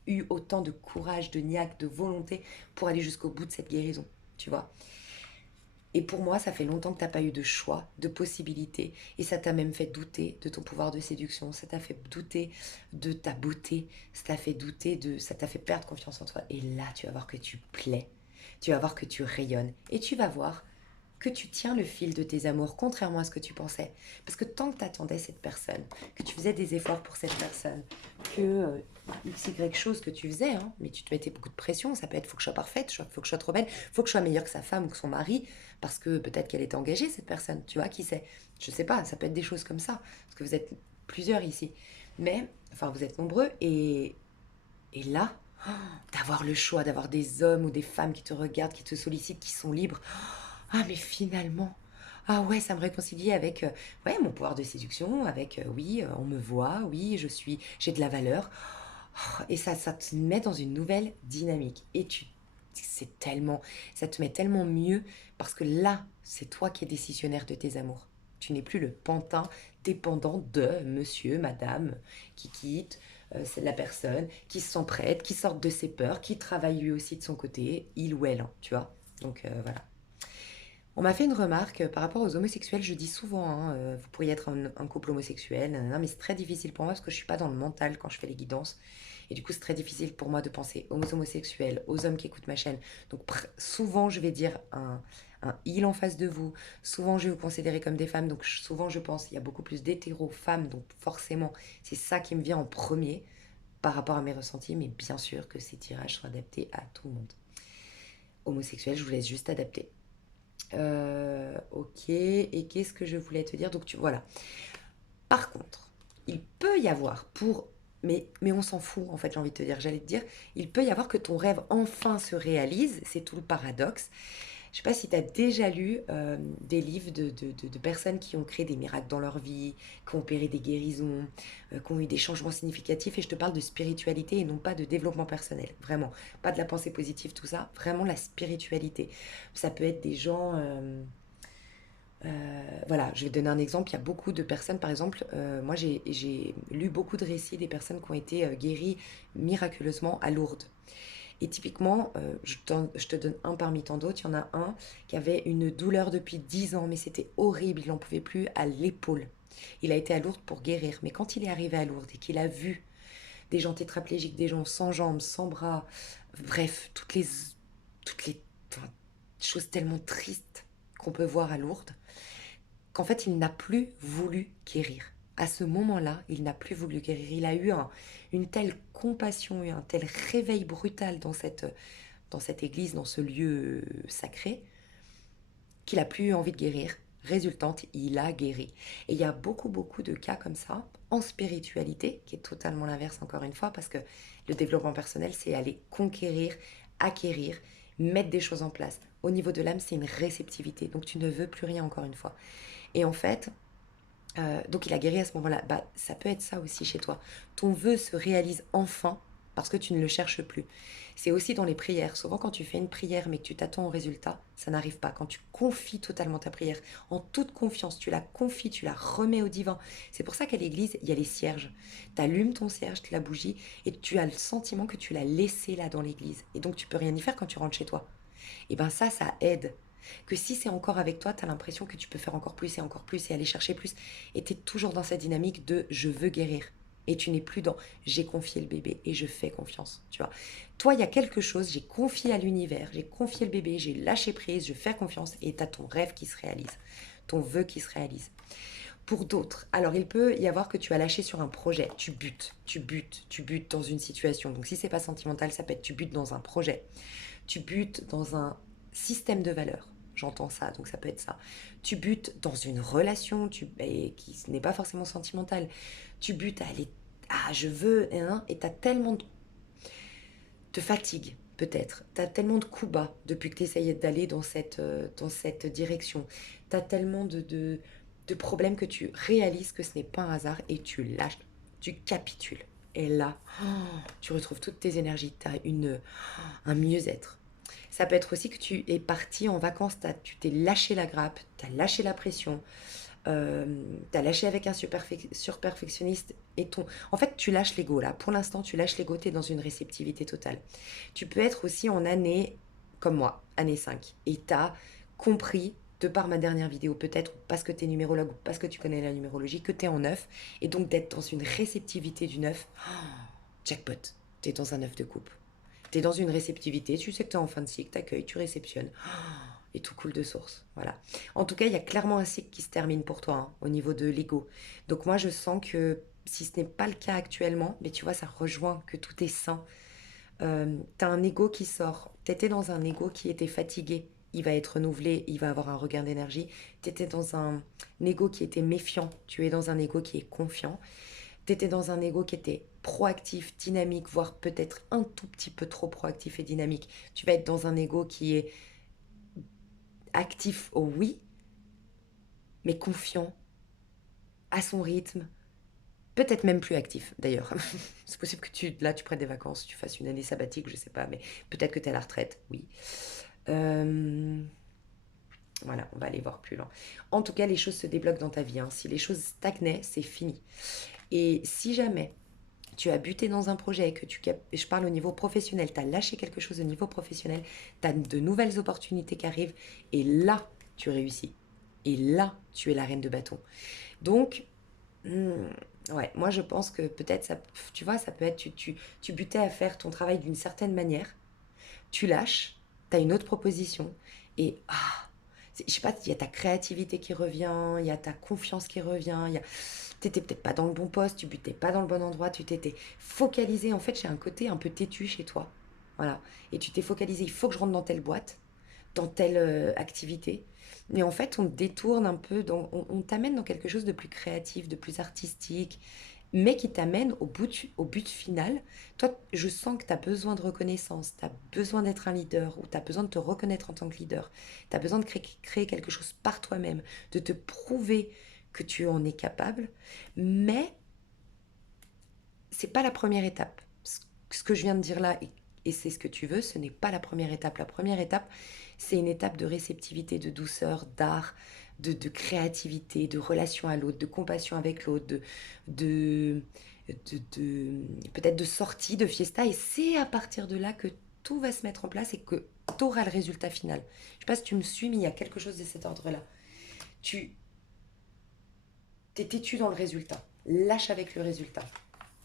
eu autant de courage, de niaque, de volonté pour aller jusqu'au bout de cette guérison. Tu vois? Et pour moi, ça fait longtemps que tu n'as pas eu de choix, de possibilités. Et ça t'a même fait douter de ton pouvoir de séduction. Ça t'a fait douter de ta beauté. Ça t'a fait perdre confiance en toi. Et là, tu vas voir que tu plais. Tu vas voir que tu rayonnes. Et tu vas voir que tu tiens le fil de tes amours, contrairement à ce que tu pensais. Parce que tant que tu attendais cette personne, que tu faisais des efforts pour cette personne, que X, Y chose que tu faisais, hein, mais tu te mettais beaucoup de pression, ça peut être faut que je sois parfaite, faut que je sois trop belle, faut que je sois meilleure que sa femme ou que son mari, parce que peut-être qu'elle était engagée, cette personne, tu vois, qui sait. Je sais pas, ça peut être des choses comme ça, parce que vous êtes plusieurs ici. Mais, enfin, vous êtes nombreux, et là, d'avoir le choix, d'avoir des hommes ou des femmes qui te regardent, qui te sollicitent, qui sont libres. Ah, mais finalement, Ah ouais, ça me réconcilie avec ouais, mon pouvoir de séduction, avec oui, on me voit, oui, j'ai de la valeur. Oh, et ça te met dans une nouvelle dynamique. C'est tellement, ça te met tellement mieux parce que là, c'est toi qui es décisionnaire de tes amours. Tu n'es plus le pantin dépendant de monsieur, madame, qui quitte, c'est la personne, qui se sent prête, qui sort de ses peurs, qui travaille lui aussi de son côté, il ou elle, hein, tu vois. Donc voilà. On m'a fait une remarque par rapport aux homosexuels. Je dis souvent, hein, vous pourriez être un couple homosexuel, nanana, mais c'est très difficile pour moi parce que je suis pas dans le mental quand je fais les guidances. Et du coup, c'est très difficile pour moi de penser aux homosexuels, aux hommes qui écoutent ma chaîne. Donc, souvent, je vais dire un il en face de vous. Souvent, je vais vous considérer comme des femmes. Donc, souvent, je pense qu'il y a beaucoup plus d'hétéros femmes. Donc, forcément, c'est ça qui me vient en premier par rapport à mes ressentis. Mais bien sûr que ces tirages sont adaptés à tout le monde. Homosexuel, je vous laisse juste adapter. Ok, et qu'est-ce que je voulais te dire? Donc, voilà. Par contre, il peut y avoir mais on s'en fout, en fait, j'ai envie de te dire. J'allais te dire, il peut y avoir que ton rêve enfin se réalise. C'est tout le paradoxe. Je sais pas si tu as déjà lu des livres de personnes qui ont créé des miracles dans leur vie, qui ont opéré des guérisons, qui ont eu des changements significatifs. Et je te parle de spiritualité et non pas de développement personnel. Vraiment. Pas de la pensée positive, tout ça. Vraiment la spiritualité. Ça peut être des gens... voilà, je vais te donner un exemple. Il y a beaucoup de personnes, par exemple, moi j'ai lu beaucoup de récits des personnes qui ont été guéries miraculeusement à Lourdes. Et typiquement, je te donne un parmi tant d'autres. Il y en a un qui avait une douleur depuis 10 ans, mais c'était horrible, il n'en pouvait plus à l'épaule. Il a été à Lourdes pour guérir, mais quand il est arrivé à Lourdes et qu'il a vu des gens tétraplégiques, des gens sans jambes, sans bras, bref, toutes les enfin, choses tellement tristes qu'on peut voir à Lourdes, qu'en fait, il n'a plus voulu guérir. À ce moment-là, il n'a plus voulu guérir. Il a eu une telle compassion, un tel réveil brutal dans cette église, dans ce lieu sacré, qu'il a plus eu envie de guérir. Résultante, il a guéri. Et il y a beaucoup, beaucoup de cas comme ça, en spiritualité, qui est totalement l'inverse encore une fois, parce que le développement personnel, c'est aller conquérir, acquérir, mettre des choses en place. Au niveau de l'âme, c'est une réceptivité. Donc tu ne veux plus rien encore une fois. Et en fait, donc il a guéri à ce moment-là. Bah, ça peut être ça aussi chez toi. Ton vœu se réalise enfin parce que tu ne le cherches plus. C'est aussi dans les prières. Souvent quand tu fais une prière mais que tu t'attends au résultat, ça n'arrive pas. Quand tu confies totalement ta prière, en toute confiance, tu la confies, tu la remets au divin. C'est pour ça qu'à l'église, il y a les cierges. Tu allumes ton cierge, la bougie, et tu as le sentiment que tu l'as laissé là dans l'église. Et donc tu peux rien y faire quand tu rentres chez toi. Et ben ça aide. Que si c'est encore avec toi, tu as l'impression que tu peux faire encore plus et aller chercher plus. Et tu es toujours dans cette dynamique de je veux guérir. Et tu n'es plus dans j'ai confié le bébé et je fais confiance. Tu vois. Toi, il y a quelque chose, j'ai confié à l'univers, j'ai confié le bébé, j'ai lâché prise, je fais confiance et tu as ton rêve qui se réalise, ton vœu qui se réalise. Pour d'autres, alors il peut y avoir que tu as lâché sur un projet, tu butes dans une situation. Donc si c'est pas sentimental, ça peut être tu butes dans un projet, tu butes dans un système de valeurs. J'entends ça, donc ça peut être ça. Tu butes dans une relation qui n'est pas forcément sentimentale. Tu butes à aller, ah, je veux, hein, et t'as tellement de te fatigue, peut-être. T'as tellement de coups bas depuis que tu essayes d'aller dans cette direction. T'as tellement de problèmes que tu réalises que ce n'est pas un hasard et tu lâches, tu capitules. Et là, oh, tu retrouves toutes tes énergies, tu as un mieux-être. Ça peut être aussi que tu es parti en vacances, tu t'es lâché la grappe, tu as lâché la pression, t'as lâché avec un surperfectionniste et ton... En fait, tu lâches l'ego là. Pour l'instant, tu lâches l'ego, t'es dans une réceptivité totale. Tu peux être aussi en année, comme moi, année 5. Et t'as compris, de par ma dernière vidéo peut-être, parce que t'es numérologue ou parce que tu connais la numérologie, que t'es en 9. Et donc d'être dans une réceptivité du 9. Oh, jackpot, t'es dans un 9 de coupe. T'es dans une réceptivité, tu sais que t'es en fin de cycle, t'accueilles, tu réceptionnes. Et tout coule de source. Voilà. En tout cas, il y a clairement un cycle qui se termine pour toi hein, au niveau de l'ego. Donc moi, je sens que si ce n'est pas le cas actuellement, mais tu vois, ça rejoint que tout est sain. T'as un ego qui sort. T'étais dans un ego qui était fatigué. Il va être renouvelé, il va avoir un regain d'énergie. T'étais dans un ego qui était méfiant. Tu es dans un ego qui est confiant. T'étais dans un ego qui était proactif, dynamique, voire peut-être un tout petit peu trop proactif et dynamique. Tu vas être dans un ego qui est actif, oh oui, mais confiant, à son rythme, peut-être même plus actif d'ailleurs. C'est possible que tu prennes des vacances, tu fasses une année sabbatique, je sais pas, mais peut-être que tu es à la retraite, oui. Euh, voilà, on va aller voir plus loin. En tout cas, les choses se débloquent dans ta vie, hein. Si les choses stagnaient, c'est fini. Et si jamais tu as buté dans un projet, je parle au niveau professionnel, tu as lâché quelque chose au niveau professionnel, tu as de nouvelles opportunités qui arrivent, et là, tu réussis. Et là, tu es la reine de bâton. Donc, ouais, moi je pense que peut-être ça, tu vois, ça peut être, tu butais à faire ton travail d'une certaine manière, tu lâches, tu as une autre proposition, et je sais pas, il y a ta créativité qui revient, il y a ta confiance qui revient, t'étais peut-être pas dans le bon poste, tu butais pas dans le bon endroit, tu t'étais focalisé. En fait, j'ai un côté un peu têtu chez toi. Voilà. Et tu t'es focalisé, il faut que je rentre dans telle boîte, dans telle activité. Mais en fait, on te détourne un peu, on t'amène dans quelque chose de plus créatif, de plus artistique, mais qui t'amène au but final. Toi, je sens que tu as besoin de reconnaissance, tu as besoin d'être un leader, ou tu as besoin de te reconnaître en tant que leader. Tu as besoin de créer quelque chose par toi-même, de te prouver que tu en es capable, mais c'est pas la première étape. Ce que je viens de dire là, et c'est ce que tu veux, ce n'est pas la première étape. La première étape, c'est une étape de réceptivité, de douceur, d'art, de créativité, de relation à l'autre, de compassion avec l'autre, de, peut-être de sortie, de fiesta. Et c'est à partir de là que tout va se mettre en place et que tu auras le résultat final. Je ne sais pas si tu me suis, mais il y a quelque chose de cet ordre-là. Tu t'es têtu dans le résultat. Lâche avec le résultat.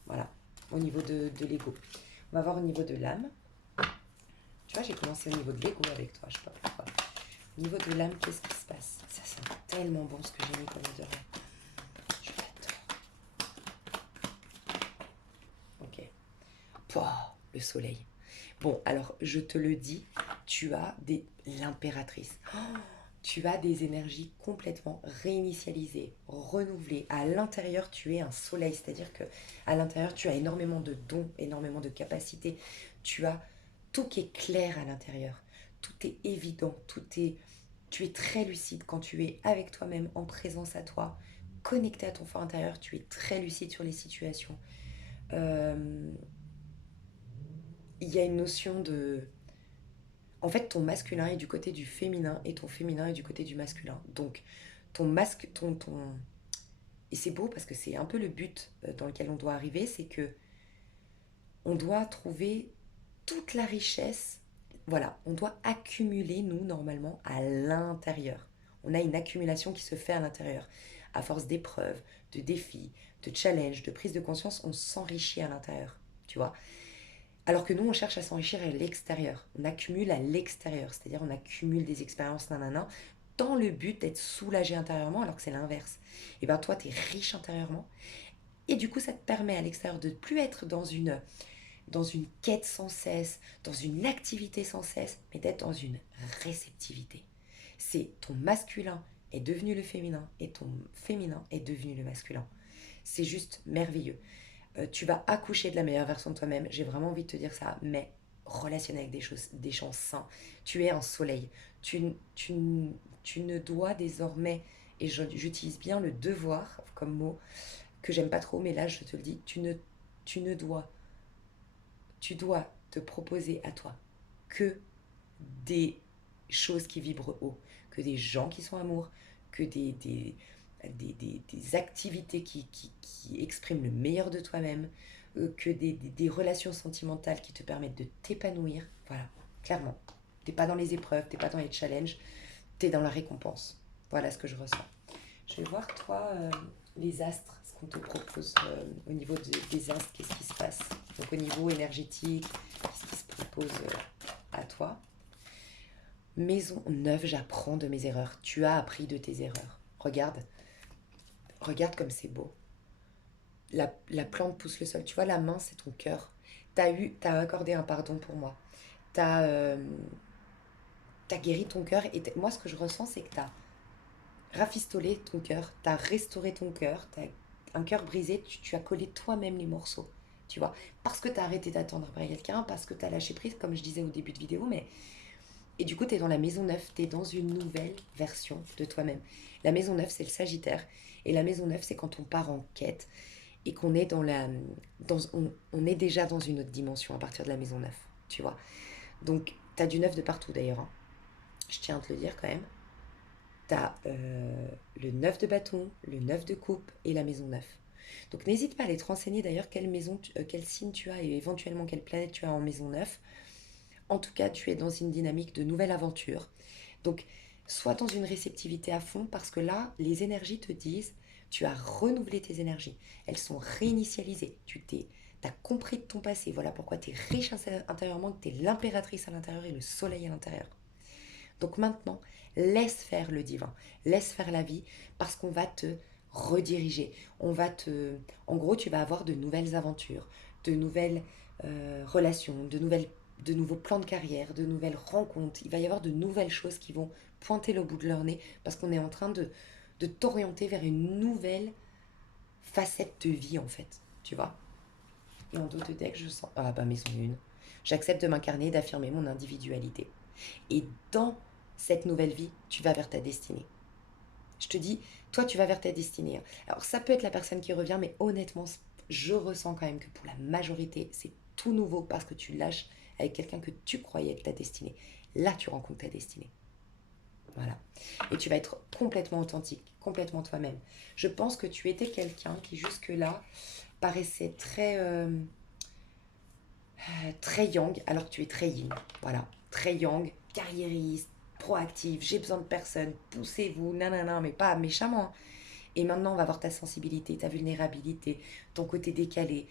Voilà, au niveau de l'ego. On va voir au niveau de l'âme. Tu vois, j'ai commencé au niveau de l'ego avec toi, je sais pas pourquoi. Au niveau de l'âme, qu'est-ce qui se passe? Ça sent tellement bon ce que j'ai mis comme odeur là. Je l'adore. Ok. Pouah, le soleil. Bon, alors, je te le dis, tu as l'impératrice. Tu as des énergies complètement réinitialisées, renouvelées. À l'intérieur, tu es un soleil, c'est-à-dire que à l'intérieur, tu as énormément de dons, énormément de capacités. Tu as tout qui est clair à l'intérieur. Tout est évident, tu es très lucide quand tu es avec toi-même, en présence à toi, connecté à ton fort intérieur. Tu es très lucide sur les situations. Euh, Il y a une notion de en fait, ton masculin est du côté du féminin et ton féminin est du côté du masculin. Donc, ton masque, ton... Et c'est beau parce que c'est un peu le but dans lequel on doit arriver, c'est que on doit trouver toute la richesse. Voilà, on doit accumuler, nous, normalement, à l'intérieur. On a une accumulation qui se fait à l'intérieur. À force d'épreuves, de défis, de challenges, de prise de conscience, on s'enrichit à l'intérieur. Tu vois. Alors que nous, on cherche à s'enrichir à l'extérieur. On accumule à l'extérieur, c'est-à-dire on accumule des expériences nanana, dans le but d'être soulagé intérieurement, alors que c'est l'inverse. Et bien toi, tu es riche intérieurement, et du coup, ça te permet à l'extérieur de ne plus être dans une quête sans cesse, dans une activité sans cesse, mais d'être dans une réceptivité. C'est ton masculin est devenu le féminin, et ton féminin est devenu le masculin. C'est juste merveilleux. Tu vas accoucher de la meilleure version de toi-même. J'ai vraiment envie de te dire ça, mais relationne avec des gens sains. Tu es un soleil. Tu, tu ne dois désormais, et j'utilise bien le devoir comme mot, que j'aime pas trop, mais là je te le dis, tu ne dois, tu dois te proposer à toi que des choses qui vibrent haut, que des gens qui sont amour, que des activités qui expriment le meilleur de toi-même, que des relations sentimentales qui te permettent de t'épanouir. Voilà, clairement. T'es pas dans les épreuves, t'es pas dans les challenges, t'es dans la récompense. Voilà ce que je ressens. Je vais voir, toi, les astres, ce qu'on te propose au niveau des astres, qu'est-ce qui se passe. Donc au niveau énergétique, qu'est-ce qui se propose à toi. Maison neuve, j'apprends de mes erreurs. Tu as appris de tes erreurs. Regarde, regarde comme c'est beau. La plante pousse le sol. Tu vois, la main, c'est ton cœur. T'as accordé un pardon pour moi. T'as guéri ton cœur. Et moi, ce que je ressens, c'est que t'as rafistolé ton cœur. T'as restauré ton cœur. T'as un cœur brisé. Tu as collé toi-même les morceaux. Tu vois, parce que t'as arrêté d'attendre après quelqu'un, parce que t'as lâché prise, comme je disais au début de vidéo, mais Et du coup, tu es dans la maison 9, tu es dans une nouvelle version de toi-même. La maison 9, c'est le Sagittaire. Et la maison 9, c'est quand on part en quête et qu'on est on est déjà dans une autre dimension à partir de la maison 9, tu vois. Donc, tu as du 9 de partout d'ailleurs, hein. Je tiens à te le dire quand même. Tu as le 9 de bâton, le 9 de coupe et la maison 9. Donc, n'hésite pas à aller te renseigner d'ailleurs quel signe tu as et éventuellement quelle planète tu as en maison 9. En tout cas, tu es dans une dynamique de nouvelle aventure. Donc, sois dans une réceptivité à fond parce que là, les énergies te disent, tu as renouvelé tes énergies. Elles sont réinitialisées. As compris de ton passé. Voilà pourquoi tu es riche intérieurement, que tu es l'impératrice à l'intérieur et le soleil à l'intérieur. Donc maintenant, laisse faire le divin. Laisse faire la vie parce qu'on va te rediriger. En gros, tu vas avoir de nouvelles aventures, de nouvelles relations, de nouveaux plans de carrière, de nouvelles rencontres. Il va y avoir de nouvelles choses qui vont pointer le bout de leur nez parce qu'on est en train de t'orienter vers une nouvelle facette de vie en fait. Tu vois. Et en dos de deck, je sens... Ah bah maison 1. J'accepte de m'incarner, d'affirmer mon individualité. Et dans cette nouvelle vie, tu vas vers ta destinée. Je te dis, toi, tu vas vers ta destinée. Alors, ça peut être la personne qui revient, mais honnêtement, je ressens quand même que pour la majorité, c'est tout nouveau parce que tu lâches avec quelqu'un que tu croyais être ta destinée. Là, tu rencontres ta destinée. Voilà. Et tu vas être complètement authentique, complètement toi-même. Je pense que tu étais quelqu'un qui, jusque-là, paraissait très yang, alors que tu es très yin. Voilà. Très yang, carriériste, proactif, j'ai besoin de personne, poussez-vous, nanana, mais pas méchamment. Et maintenant, on va voir ta sensibilité, ta vulnérabilité, ton côté décalé,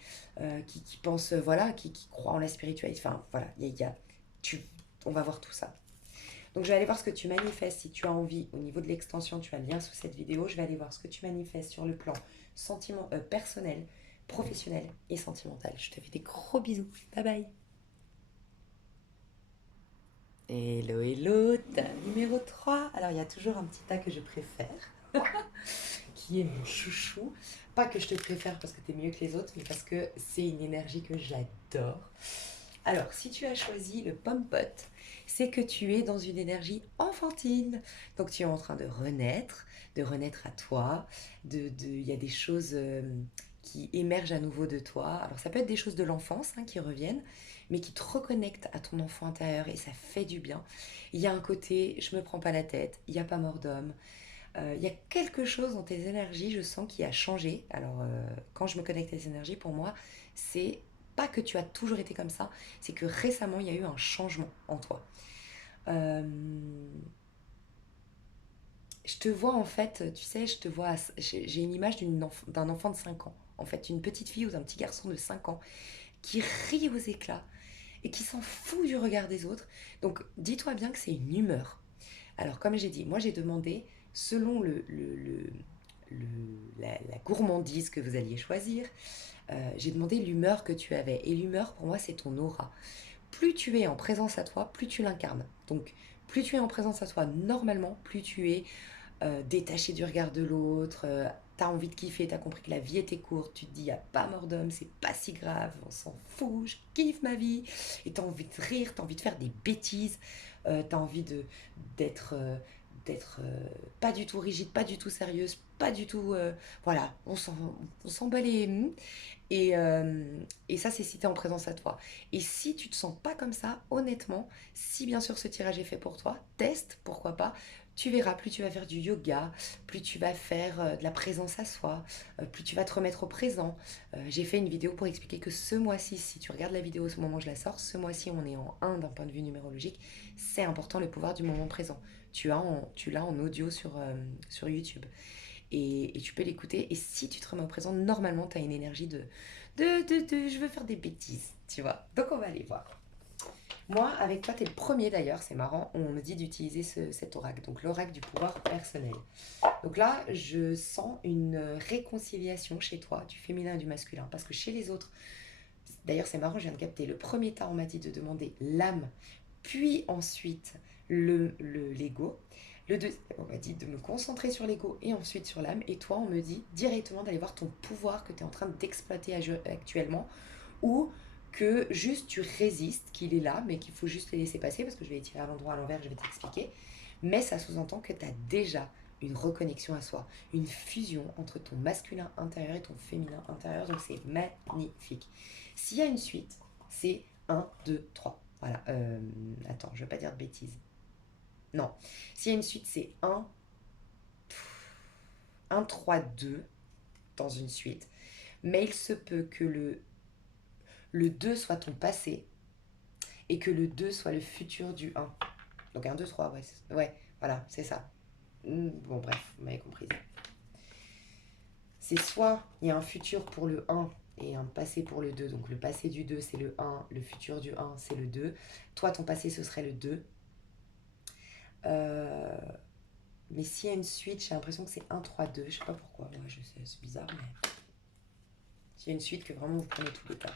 qui pense, voilà, qui croit en la spiritualité. Enfin, voilà, on va voir tout ça. Donc, je vais aller voir ce que tu manifestes. Si tu as envie, au niveau de l'extension, tu as le lien sous cette vidéo. Je vais aller voir ce que tu manifestes sur le plan personnel, professionnel et sentimental. Je te fais des gros bisous. Bye bye. Hello, hello, tas numéro 3. Alors, il y a toujours un petit tas que je préfère, qui est mon chouchou. Pas que je te préfère parce que tu es mieux que les autres, mais parce que c'est une énergie que j'adore. Alors, si tu as choisi le pomme-pote, c'est que tu es dans une énergie enfantine. Donc, tu es en train de renaître à toi. Il y a des choses qui émergent à nouveau de toi. Alors, ça peut être des choses de l'enfance qui reviennent, mais qui te reconnectent à ton enfant intérieur et ça fait du bien. Il y a un côté, je me prends pas la tête, il n'y a pas mort d'homme. Il y a quelque chose dans tes énergies, je sens, qui a changé. Alors, quand je me connecte à tes énergies, pour moi, c'est pas que tu as toujours été comme ça, c'est que récemment, il y a eu un changement en toi. Euh, je te vois en fait, tu sais, j'ai une image d'un enfant de 5 ans. En fait, une petite fille ou d'un petit garçon de 5 ans qui rit aux éclats et qui s'en fout du regard des autres. Donc, dis-toi bien que c'est une humeur. Alors, comme j'ai dit, moi j'ai demandé, selon la gourmandise que vous alliez choisir, j'ai demandé l'humeur que tu avais. Et l'humeur, pour moi, c'est ton aura. Plus tu es en présence à toi, plus tu l'incarnes. Donc, plus tu es en présence à toi, normalement, plus tu es détaché du regard de l'autre, t'as envie de kiffer, t'as compris que la vie était courte, tu te dis, y a pas mort d'homme, c'est pas si grave, on s'en fout, je kiffe ma vie, et t'as envie de rire, t'as envie de faire des bêtises, t'as envie d'être pas du tout rigide, pas du tout sérieuse, pas du tout... voilà, on s'en bat les... Et ça, c'est si tu es en présence à toi. Et si tu te sens pas comme ça, honnêtement, si bien sûr ce tirage est fait pour toi, teste, pourquoi pas. Tu verras, plus tu vas faire du yoga, plus tu vas faire de la présence à soi, plus tu vas te remettre au présent. J'ai fait une vidéo pour expliquer que ce mois-ci, si tu regardes la vidéo au moment où je la sors, ce mois-ci on est en 1 d'un point de vue numérologique, c'est important le pouvoir du moment présent. Tu l'as en audio sur YouTube et tu peux l'écouter. Et si tu te remets au présent, normalement, tu as une énergie je veux faire des bêtises, tu vois. Donc, on va aller voir. Moi, avec toi, tu es le premier d'ailleurs, c'est marrant, on me dit d'utiliser cet oracle, donc l'oracle du pouvoir personnel. Donc là, je sens une réconciliation chez toi, du féminin et du masculin, parce que chez les autres, d'ailleurs c'est marrant, je viens de capter, le premier tas, on m'a dit de demander l'âme, puis ensuite l'ego. Le deuxième, on m'a dit de me concentrer sur l'ego et ensuite sur l'âme. Et toi, on me dit directement d'aller voir ton pouvoir que tu es en train d'exploiter actuellement ou que juste tu résistes, qu'il est là, mais qu'il faut juste le laisser passer, parce que je vais étirer à l'endroit à l'envers, je vais t'expliquer. Mais ça sous-entend que tu as déjà une reconnexion à soi, une fusion entre ton masculin intérieur et ton féminin intérieur, donc c'est magnifique. S'il y a une suite, c'est 1, 2, 3. Voilà, attends, je ne veux pas dire de bêtises. Non, s'il y a une suite, c'est 1, 3, 2 dans une suite. Mais il se peut que le 2 soit ton passé et que le 2 soit le futur du 1. Donc 1, 2, 3, ouais, ouais, voilà, c'est ça. Bon, bref, vous m'avez compris. C'est soit il y a un futur pour le 1 et un passé pour le 2. Donc le passé du 2, c'est le 1, le futur du 1, c'est le 2. Toi, ton passé, ce serait le 2. Mais s'il y a une suite, j'ai l'impression que c'est 1, 3, 2. Je sais pas pourquoi. Ouais, je sais, c'est bizarre, mais s'il y a une suite que vraiment vous prenez tous les cas.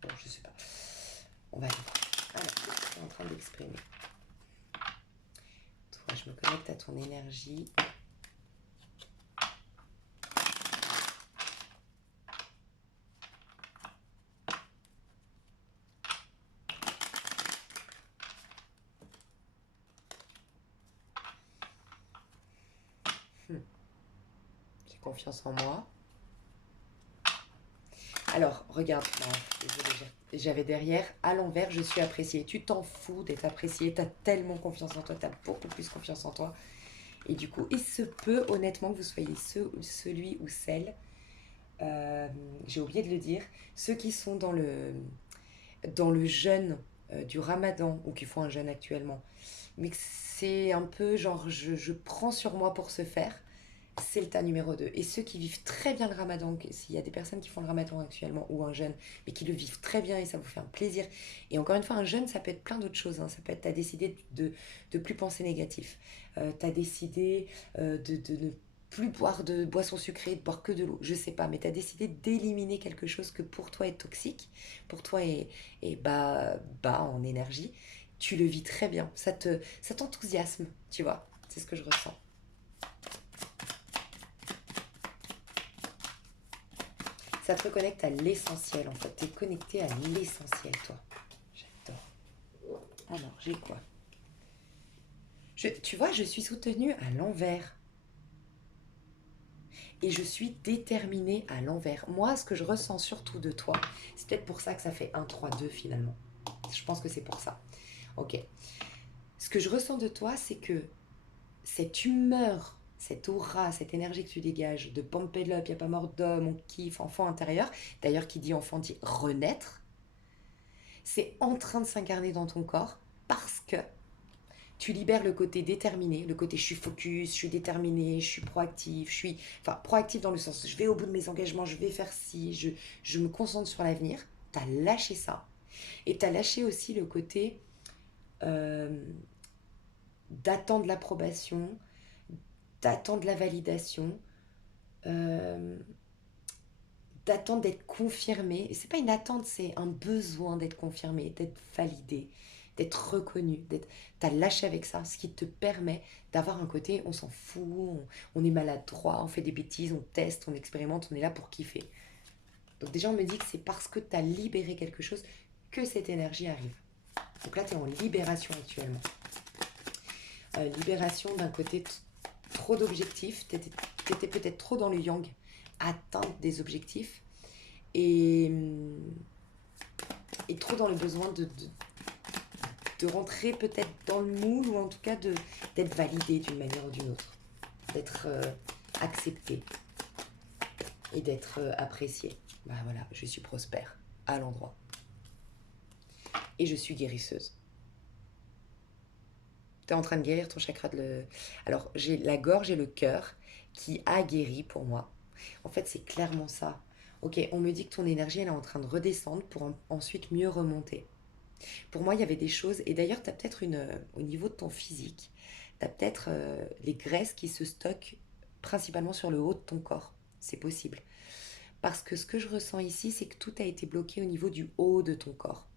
Bon, je sais pas. On va aller voir. Alors, qu'est-ce que tu es en train d'exprimer? Toi, je me connecte à ton énergie. J'ai confiance en moi. Alors, regarde, désolée, j'avais derrière, à l'envers, je suis appréciée. Tu t'en fous d'être appréciée, t'as tellement confiance en toi, t'as beaucoup plus confiance en toi. Et du coup, il se peut honnêtement que vous soyez celui ou celle, j'ai oublié de le dire, ceux qui sont dans le jeûne du Ramadan, ou qui font un jeûne actuellement, mais que c'est un peu genre, je prends sur moi pour ce faire. C'est le tas numéro 2. Et ceux qui vivent très bien le ramadan, s'il y a des personnes qui font le ramadan actuellement ou un jeûne, mais qui le vivent très bien et ça vous fait un plaisir. Et encore une fois, un jeûne, ça peut être plein d'autres choses. Hein. Ça peut être, tu as décidé de plus penser négatif. Tu as décidé de ne plus boire de boissons sucrées, de boire que de l'eau. Je sais pas, mais tu as décidé d'éliminer quelque chose que pour toi est toxique, pour toi est bas en énergie. Tu le vis très bien. Ça t'enthousiasme, tu vois. C'est ce que je ressens. Ça te reconnecte à l'essentiel en fait. Tu es connecté à l'essentiel, toi. J'adore. Alors, j'ai quoi? Tu vois, je suis soutenue à l'envers. Et je suis déterminée à l'envers. Moi, ce que je ressens surtout de toi, c'est peut-être pour ça que ça fait 1, 3, 2 finalement. Je pense que c'est pour ça. Ok. Ce que je ressens de toi, c'est que cette humeur, cette aura, cette énergie que tu dégages de pump it up, il n'y a pas mort d'homme, on kiffe, enfant intérieur. D'ailleurs, qui dit enfant dit renaître. C'est en train de s'incarner dans ton corps parce que tu libères le côté déterminé, le côté je suis focus, je suis déterminé, je suis proactif, enfin proactif dans le sens je vais au bout de mes engagements, je vais faire ci, je me concentre sur l'avenir. Tu as lâché ça. Et tu as lâché aussi le côté euh, d'attendre l'approbation, d'attendre la validation, euh, d'attendre d'être confirmé. Et c'est pas une attente, c'est un besoin d'être confirmé, d'être validé, d'être reconnu. T'as lâché avec ça, ce qui te permet d'avoir un côté, on s'en fout, on est maladroit, on fait des bêtises, on teste, on expérimente, on est là pour kiffer. Donc déjà, on me dit que c'est parce que tu as libéré quelque chose que cette énergie arrive. Donc là, tu es en libération actuellement. Libération d'un côté trop d'objectifs, tu étais peut-être trop dans le yang, atteindre des objectifs, et, et trop dans le besoin de rentrer peut-être dans le moule, ou en tout cas d'être validé d'une manière ou d'une autre, d'être accepté et d'être apprécié. Bah voilà, je suis prospère à l'endroit. Et je suis guérisseuse. Tu es en train de guérir ton chakra Alors, j'ai la gorge et le cœur qui a guéri pour moi. En fait, c'est clairement ça. Ok, on me dit que ton énergie, elle est en train de redescendre pour ensuite mieux remonter. Pour moi, il y avait des choses, et d'ailleurs, tu as peut-être au niveau de ton physique, tu as peut-être les graisses qui se stockent principalement sur le haut de ton corps. C'est possible. Parce que ce que je ressens ici, c'est que tout a été bloqué au niveau du haut de ton corps.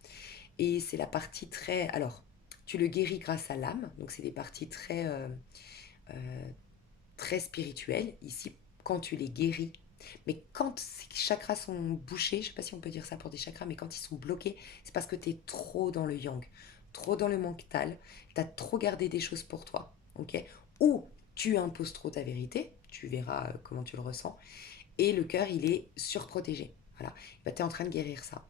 Et c'est la partie très... Alors, tu le guéris grâce à l'âme, donc c'est des parties très, très spirituelles. Ici, quand tu les guéris, Mais quand ces chakras sont bouchés, je sais pas si on peut dire ça pour des chakras, mais quand ils sont bloqués, c'est parce que tu es trop dans le yang, trop dans le mental, tu as trop gardé des choses pour toi, ok? Ou tu imposes trop ta vérité, tu verras comment tu le ressens, et le cœur, il est surprotégé. Voilà, tu es en train de guérir ça.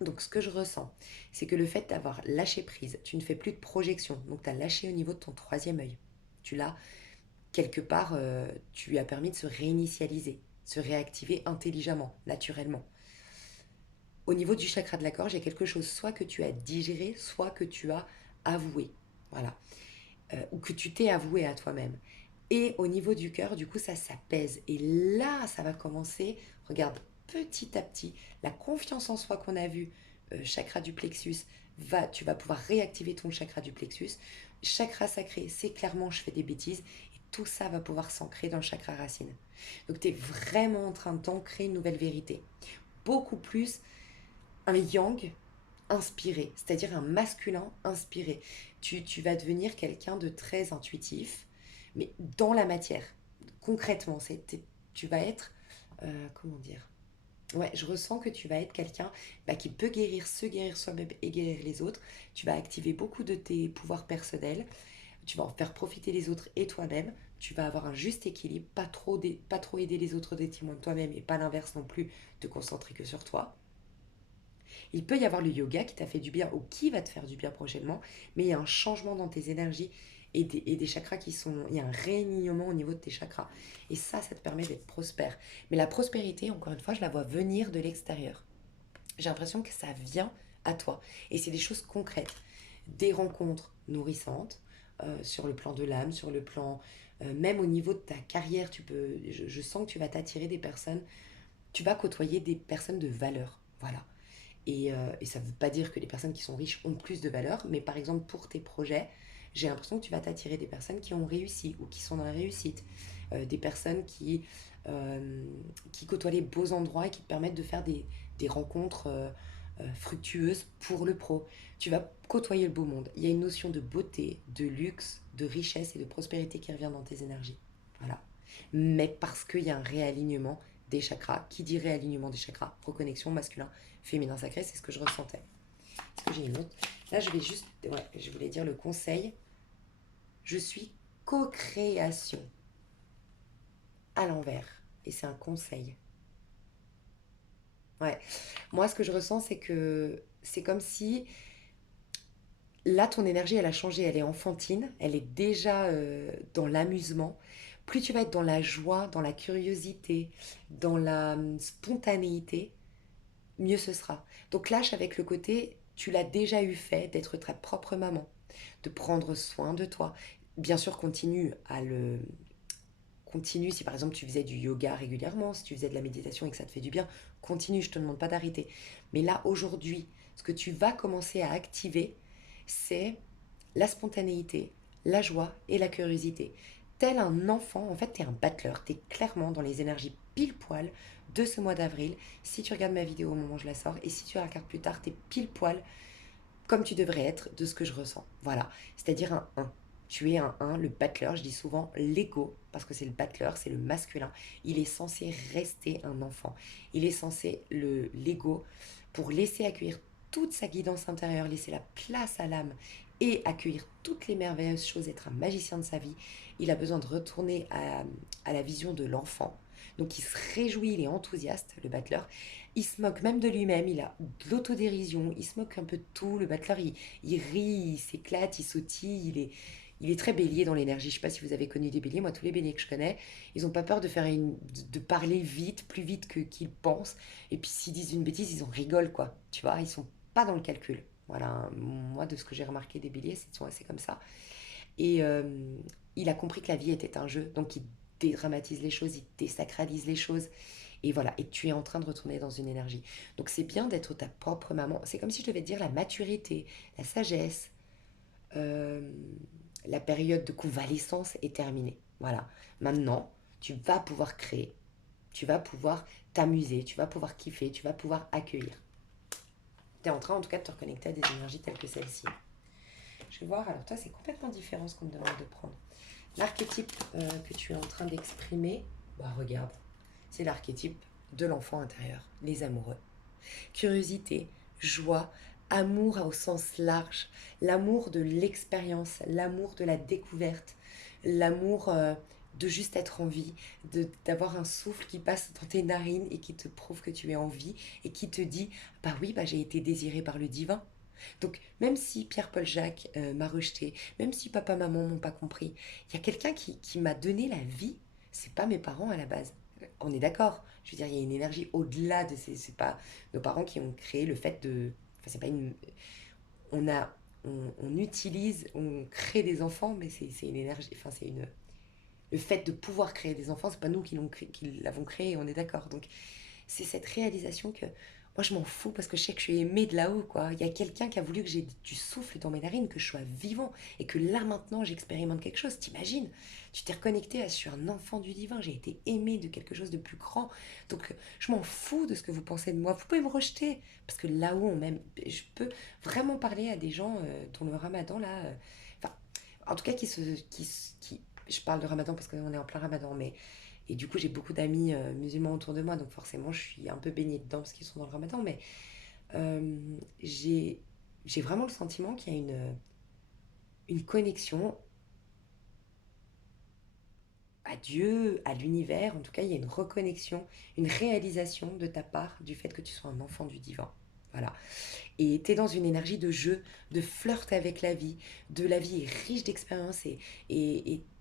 Donc ce que je ressens, c'est que le fait d'avoir lâché prise, tu ne fais plus de projection, donc tu as lâché au niveau de ton troisième œil. Tu l'as quelque part, tu lui as permis de se réinitialiser, se réactiver intelligemment, naturellement. Au niveau du chakra de la gorge, il y a quelque chose soit que tu as digéré, soit que tu as avoué. Voilà. Ou que tu t'es avoué à toi-même. Et au niveau du cœur, du coup, ça s'apaise. Et là, ça va commencer, regarde, petit à petit, la confiance en soi qu'on a vue, chakra du plexus, tu vas pouvoir réactiver ton chakra du plexus. Chakra sacré, c'est clairement, je fais des bêtises. Et tout ça va pouvoir s'ancrer dans le chakra racine. Donc, tu es vraiment en train d'ancrer une nouvelle vérité. Beaucoup plus un yang inspiré, c'est-à-dire un masculin inspiré. Tu vas devenir quelqu'un de très intuitif, mais dans la matière. Concrètement, tu vas être, comment dire? Ouais, je ressens que tu vas être quelqu'un qui peut se guérir soi-même et guérir les autres. Tu vas activer beaucoup de tes pouvoirs personnels. Tu vas en faire profiter les autres et toi-même. Tu vas avoir un juste équilibre, pas trop aider les autres au détriment de toi-même et pas l'inverse non plus, te concentrer que sur toi. Il peut y avoir le yoga qui t'a fait du bien ou qui va te faire du bien prochainement, mais il y a un changement dans tes énergies et des chakras qui sont... Il y a un réalignement au niveau de tes chakras. Et ça te permet d'être prospère. Mais la prospérité, encore une fois, je la vois venir de l'extérieur. J'ai l'impression que ça vient à toi. Et c'est des choses concrètes. Des rencontres nourrissantes sur le plan de l'âme, sur le plan... même au niveau de ta carrière, je sens que tu vas t'attirer des personnes, tu vas côtoyer des personnes de valeur. Voilà. Et ça ne veut pas dire que les personnes qui sont riches ont plus de valeur, mais par exemple pour tes projets, j'ai l'impression que tu vas t'attirer des personnes qui ont réussi ou qui sont dans la réussite, des personnes qui côtoient les beaux endroits et qui te permettent de faire des rencontres fructueuses pour le pro. Tu vas côtoyer le beau monde. Il y a une notion de beauté, de luxe, de richesse et de prospérité qui revient dans tes énergies. Voilà. Mais parce qu'il y a un réalignement des chakras. Qui dit réalignement des chakras? Reconnexion masculin, féminin sacré, c'est ce que je ressentais. Est-ce que j'ai une autre? Là, je vais juste... Ouais, je voulais dire le conseil. Je suis co-création à l'envers. Et c'est un conseil. Ouais. Moi, ce que je ressens, c'est que c'est comme si... Là, ton énergie, elle a changé. Elle est enfantine. Elle est déjà dans l'amusement. Plus tu vas être dans la joie, dans la curiosité, dans la spontanéité, mieux ce sera. Donc lâche avec le côté, tu l'as déjà eu fait, d'être ta propre maman, de prendre soin de toi. Bien sûr, continue si par exemple tu faisais du yoga régulièrement, si tu faisais de la méditation et que ça te fait du bien, continue, je te demande pas d'arrêter. Mais là, aujourd'hui, ce que tu vas commencer à activer, c'est la spontanéité, la joie et la curiosité. Tel un enfant, en fait, tu es un battleur, tu es clairement dans les énergies pile poil de ce mois d'avril. Si tu regardes ma vidéo au moment où je la sors, et si tu la regardes plus tard, tu es pile poil comme tu devrais être de ce que je ressens. Voilà, c'est-à-dire un 1. Tu es un 1, le battleur, je dis souvent l'ego, parce que c'est le battleur, c'est le masculin. Il est censé rester un enfant. Il est censé, l'ego, pour laisser accueillir toute sa guidance intérieure, laisser la place à l'âme et accueillir toutes les merveilleuses choses, être un magicien de sa vie, il a besoin de retourner à la vision de l'enfant. Donc il se réjouit, il est enthousiaste, le battleur. Il se moque même de lui-même, il a de l'autodérision, il se moque un peu de tout. Le battleur, il rit, il s'éclate, il sautille, il est très bélier dans l'énergie. Je ne sais pas si vous avez connu des béliers. Moi, tous les béliers que je connais, ils n'ont pas peur de parler vite, plus vite qu'ils pensent. Et puis s'ils disent une bêtise, ils en rigolent, quoi. Tu vois, ils sont pas dans le calcul. Voilà, moi, de ce que j'ai remarqué des béliers, c'est comme ça. Et il a compris que la vie était un jeu, donc il dédramatise les choses, il désacralise les choses. Et voilà, et tu es en train de retourner dans une énergie. Donc c'est bien d'être ta propre maman. C'est comme si je devais te dire la maturité, la sagesse, euh, la période de convalescence est terminée. Voilà. Maintenant, tu vas pouvoir créer, tu vas pouvoir t'amuser, tu vas pouvoir kiffer, tu vas pouvoir accueillir. Tu es en train en tout cas de te reconnecter à des énergies telles que celle-ci. Je vais voir, alors toi c'est complètement différent ce qu'on me demande de prendre. L'archétype que tu es en train d'exprimer, bah regarde, c'est l'archétype de l'enfant intérieur, les amoureux. Curiosité, joie, amour au sens large, l'amour de l'expérience, l'amour de la découverte, l'amour de juste être en vie, d'avoir un souffle qui passe dans tes narines et qui te prouve que tu es en vie et qui te dit, bah oui, bah j'ai été désiré par le divin. Donc même si Pierre-Paul Jacques m'a rejeté, même si papa, maman m'ont pas compris, il y a quelqu'un qui m'a donné la vie, c'est pas mes parents à la base. On est d'accord. Je veux dire, il y a une énergie au-delà de ces. C'est pas nos parents qui ont créé le fait de. Enfin, c'est pas une. On a. On utilise, on crée des enfants, mais c'est une énergie. Enfin, c'est une. Le fait de pouvoir créer des enfants, c'est pas nous qui l'avons créé, on est d'accord. Donc, c'est cette réalisation que moi je m'en fous parce que je sais que je suis aimée de là-haut, quoi. Il y a quelqu'un qui a voulu que j'ai du souffle dans mes narines, que je sois vivant et que là maintenant j'expérimente quelque chose. T'imagines? Tu t'es reconnecté à je suis un enfant du divin, j'ai été aimée de quelque chose de plus grand. Donc je m'en fous de ce que vous pensez de moi. Vous pouvez me rejeter parce que là-haut on m'aime. Je peux vraiment parler à des gens dont le ramadan là. Enfin, en tout cas qui je parle de ramadan parce qu'on est en plein ramadan, mais et du coup, j'ai beaucoup d'amis musulmans autour de moi, donc forcément, je suis un peu baignée dedans parce qu'ils sont dans le ramadan. Mais euh, j'ai j'ai vraiment le sentiment qu'il y a une connexion à Dieu, à l'univers. En tout cas, il y a une reconnexion, une réalisation de ta part du fait que tu sois un enfant du divin. Voilà. Et tu es dans une énergie de jeu, de flirt avec la vie, de la vie est riche d'expériences et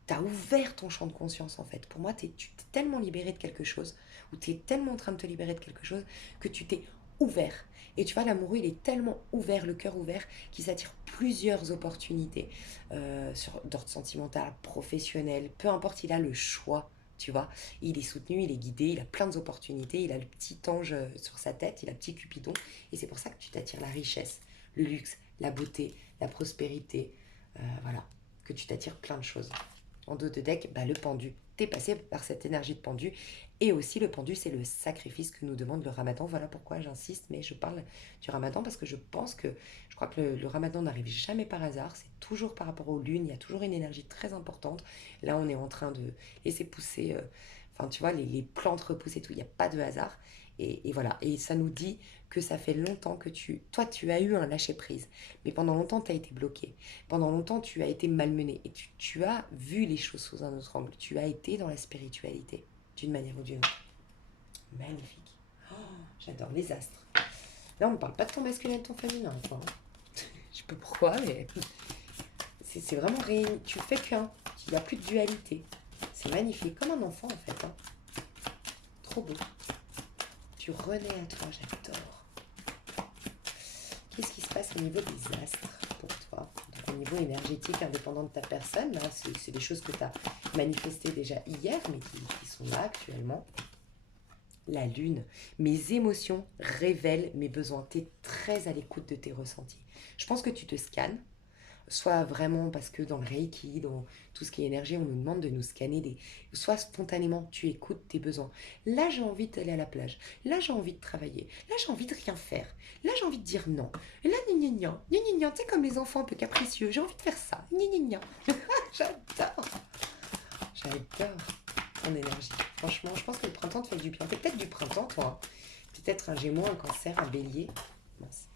tu as ouvert ton champ de conscience en fait. Pour moi, tu t'es tellement libéré de quelque chose, ou tu es tellement en train de te libérer de quelque chose, que tu t'es ouvert. Et tu vois, l'amoureux, il est tellement ouvert, le cœur ouvert, qu'il s'attire plusieurs opportunités d'ordre sentimental, professionnel, peu importe, il a le choix. Tu vois, il est soutenu, il est guidé, il a plein d'opportunités, il a le petit ange sur sa tête, il a le petit Cupidon, et c'est pour ça que tu t'attires la richesse, le luxe, la beauté, la prospérité. Voilà. Que tu t'attires plein de choses. En dos de deck, bah, le pendu. T'es passé par cette énergie de pendu. Et aussi, le pendu, c'est le sacrifice que nous demande le ramadan. Voilà pourquoi j'insiste, mais je parle du ramadan parce que je pense que je crois que le ramadan n'arrive jamais par hasard. C'est toujours par rapport aux lunes. Il y a toujours une énergie très importante. Là, on est en train de laisser pousser. Enfin, tu vois, les plantes repoussent et tout. Il n'y a pas de hasard. Et voilà. Et ça nous dit que ça fait longtemps que toi, tu as eu un lâcher-prise. Mais pendant longtemps, tu as été bloqué. Pendant longtemps, tu as été malmené. Et tu as vu les choses sous un autre angle. Tu as été dans la spiritualité, d'une manière ou d'une autre. Magnifique. Oh, j'adore les astres. Là, on ne parle pas de ton masculin et de ton féminin. Enfin, je sais pas pourquoi, mais c'est vraiment réuni. Tu fais qu'un. Il n'y a plus de dualité. C'est magnifique. Comme un enfant, en fait. Hein. Trop beau. Tu renais à toi, j'adore. Qu'est-ce qui se passe au niveau des astres pour toi? Donc, au niveau énergétique, indépendant de ta personne, là, c'est des choses que tu as manifestées déjà hier, mais qui sont là actuellement. La lune, mes émotions révèlent mes besoins. Tu es très à l'écoute de tes ressentis. Je pense que tu te scannes, soit vraiment parce que dans le Reiki, dans tout ce qui est énergie, on nous demande de nous scanner, soit spontanément, tu écoutes tes besoins. Là, j'ai envie d'aller à la plage. Là, j'ai envie de travailler. Là, j'ai envie de rien faire. Là, j'ai envie de dire non. Et là, gna, tu sais, comme les enfants un peu capricieux, j'ai envie de faire ça. Gna. J'adore. J'adore ton énergie. Franchement, je pense que le printemps te fait du bien. T'es peut-être du printemps, toi. Peut-être un Gémeaux, un Cancer, un Bélier. Mince.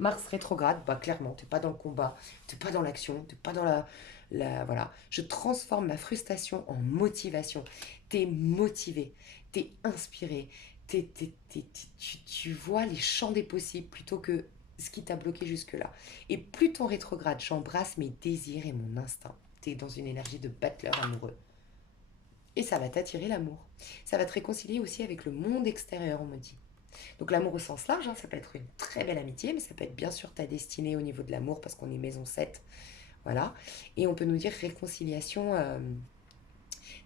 Mars rétrograde, bah clairement, t'es pas dans le combat, t'es pas dans l'action, t'es pas dans voilà. Je transforme ma frustration en motivation. T'es motivé, t'es inspiré, tu vois les champs des possibles plutôt que ce qui t'a bloqué jusque-là. Et plus ton rétrograde, j'embrasse mes désirs et mon instinct. T'es dans une énergie de battleur amoureux. Et ça va t'attirer l'amour. Ça va te réconcilier aussi avec le monde extérieur, on me dit. Donc l'amour au sens large, hein, ça peut être une très belle amitié, mais ça peut être bien sûr ta destinée au niveau de l'amour, parce qu'on est maison 7. Voilà. Et on peut nous dire réconciliation.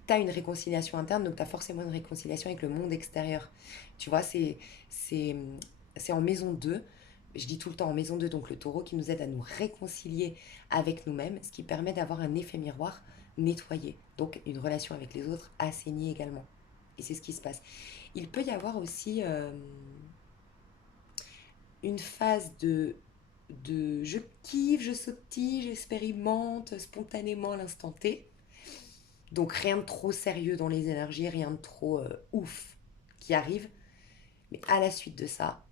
Tu as une réconciliation interne, donc tu as forcément une réconciliation avec le monde extérieur. Tu vois, c'est, c'est en maison 2. Je dis tout le temps en maison 2, donc le taureau qui nous aide à nous réconcilier avec nous-mêmes, ce qui permet d'avoir un effet miroir nettoyé. Donc une relation avec les autres assainie également. Et c'est ce qui se passe. Il peut y avoir aussi une phase de je kiffe, je sautille, j'expérimente spontanément à l'instant T. Donc rien de trop sérieux dans les énergies, rien de trop ouf qui arrive. Mais à la suite de ça,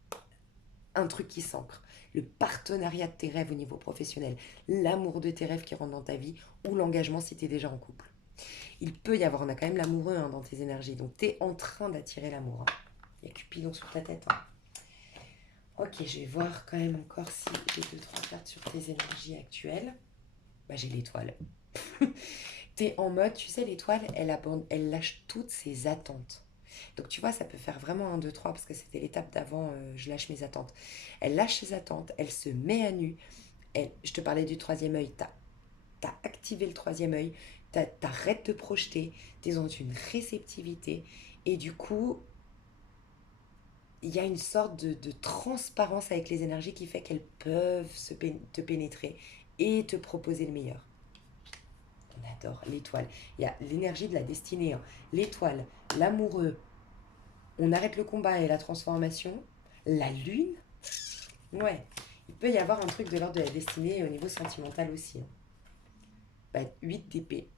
un truc qui s'ancre. Le partenariat de tes rêves au niveau professionnel, l'amour de tes rêves qui rentre dans ta vie, ou l'engagement si tu es déjà en couple. Il peut y avoir, on a quand même l'amoureux hein, dans tes énergies, donc tu es en train d'attirer l'amour. Hein. Il y a Cupidon sur ta tête. Hein. Ok, je vais voir quand même encore si j'ai 2-3 cartes sur tes énergies actuelles. Bah j'ai l'étoile. T'es en mode, tu sais, l'étoile, elle lâche toutes ses attentes. Donc tu vois, ça peut faire vraiment 1, 2, 3, parce que c'était l'étape d'avant, je lâche mes attentes. Elle lâche ses attentes, elle se met à nu. Je te parlais du troisième œil, t'as activé le troisième œil, t'arrêtes de projeter, t'es dans une réceptivité, et du coup, il y a une sorte de transparence avec les énergies qui fait qu'elles peuvent te pénétrer et te proposer le meilleur. On adore l'étoile. Il y a l'énergie de la destinée. Hein. L'étoile, l'amoureux, on arrête le combat et la transformation. La lune, ouais. Il peut y avoir un truc de l'ordre de la destinée au niveau sentimental aussi. Hein. Bah, 8 d'épée.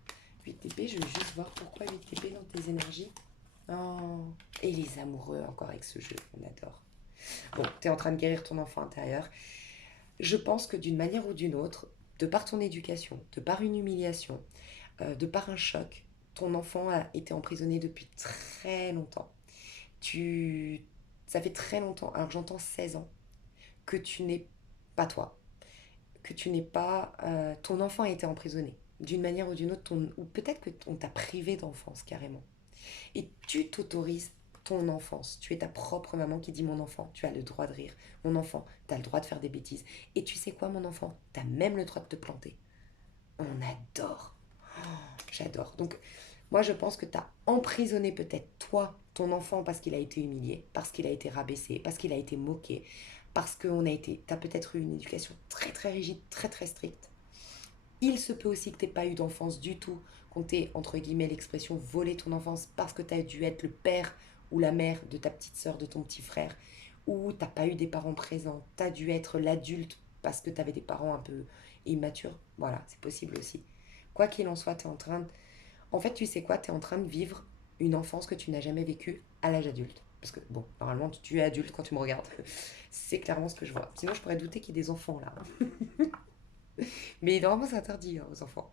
8 d'épée, je veux juste voir pourquoi 8 d'épée dans tes énergies. Oh. Et les amoureux encore avec ce jeu, on adore. Bon, tu es en train de guérir ton enfant intérieur. Je pense que d'une manière ou d'une autre, de par ton éducation, de par une humiliation, de par un choc, ton enfant a été emprisonné depuis très longtemps. Ça fait très longtemps, alors j'entends 16 ans, que tu n'es pas toi, que tu n'es pas... ton enfant a été emprisonné, d'une manière ou d'une autre, ou peut-être qu'on t'a privé d'enfance carrément. Et tu t'autorises ton enfance. Tu es ta propre maman qui dit mon enfant, tu as le droit de rire. Mon enfant, tu as le droit de faire des bêtises. Et tu sais quoi mon enfant, tu as même le droit de te planter. On adore. Oh, j'adore. Donc moi je pense que tu as emprisonné peut-être toi, ton enfant, parce qu'il a été humilié, parce qu'il a été rabaissé, parce qu'il a été moqué, parce que t'as peut-être eu une éducation très très rigide, très très stricte. Il se peut aussi que tu n'aies pas eu d'enfance du tout, qu'on t'ait, entre guillemets, l'expression volé ton enfance parce que tu as dû être le père ou la mère de ta petite sœur, de ton petit frère, ou tu n'as pas eu des parents présents, tu as dû être l'adulte parce que tu avais des parents un peu immatures. Voilà, c'est possible aussi. Quoi qu'il en soit, tu es en train de... En fait, tu sais quoi, tu es en train de vivre une enfance que tu n'as jamais vécue à l'âge adulte. Parce que, bon, normalement, tu es adulte quand tu me regardes. C'est clairement ce que je vois. Sinon, je pourrais douter qu'il y ait des enfants là. Mais normalement, c'est interdit hein, aux enfants.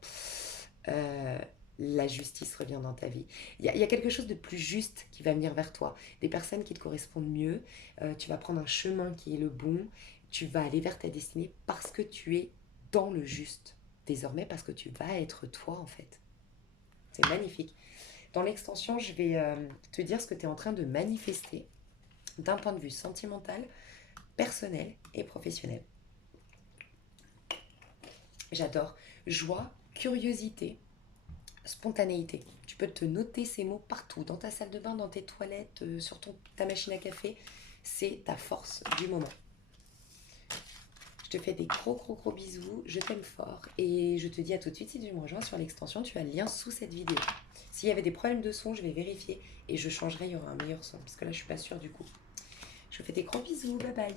Euh, la justice revient dans ta vie. Il y a quelque chose de plus juste qui va venir vers toi. Des personnes qui te correspondent mieux. Tu vas prendre un chemin qui est le bon. Tu vas aller vers ta destinée parce que tu es dans le juste. Désormais, parce que tu vas être toi, en fait. C'est magnifique. Dans l'extension, je vais te dire ce que tu es en train de manifester d'un point de vue sentimental, personnel et professionnel. J'adore. Joie, curiosité, spontanéité. Tu peux te noter ces mots partout, dans ta salle de bain, dans tes toilettes, sur ta machine à café. C'est ta force du moment. Je te fais des gros gros gros bisous, je t'aime fort et je te dis à tout de suite si tu me rejoins sur l'extension, tu as le lien sous cette vidéo. S'il y avait des problèmes de son, je vais vérifier et je changerai, il y aura un meilleur son parce que là je suis pas sûre du coup. Je te fais des gros bisous, bye bye.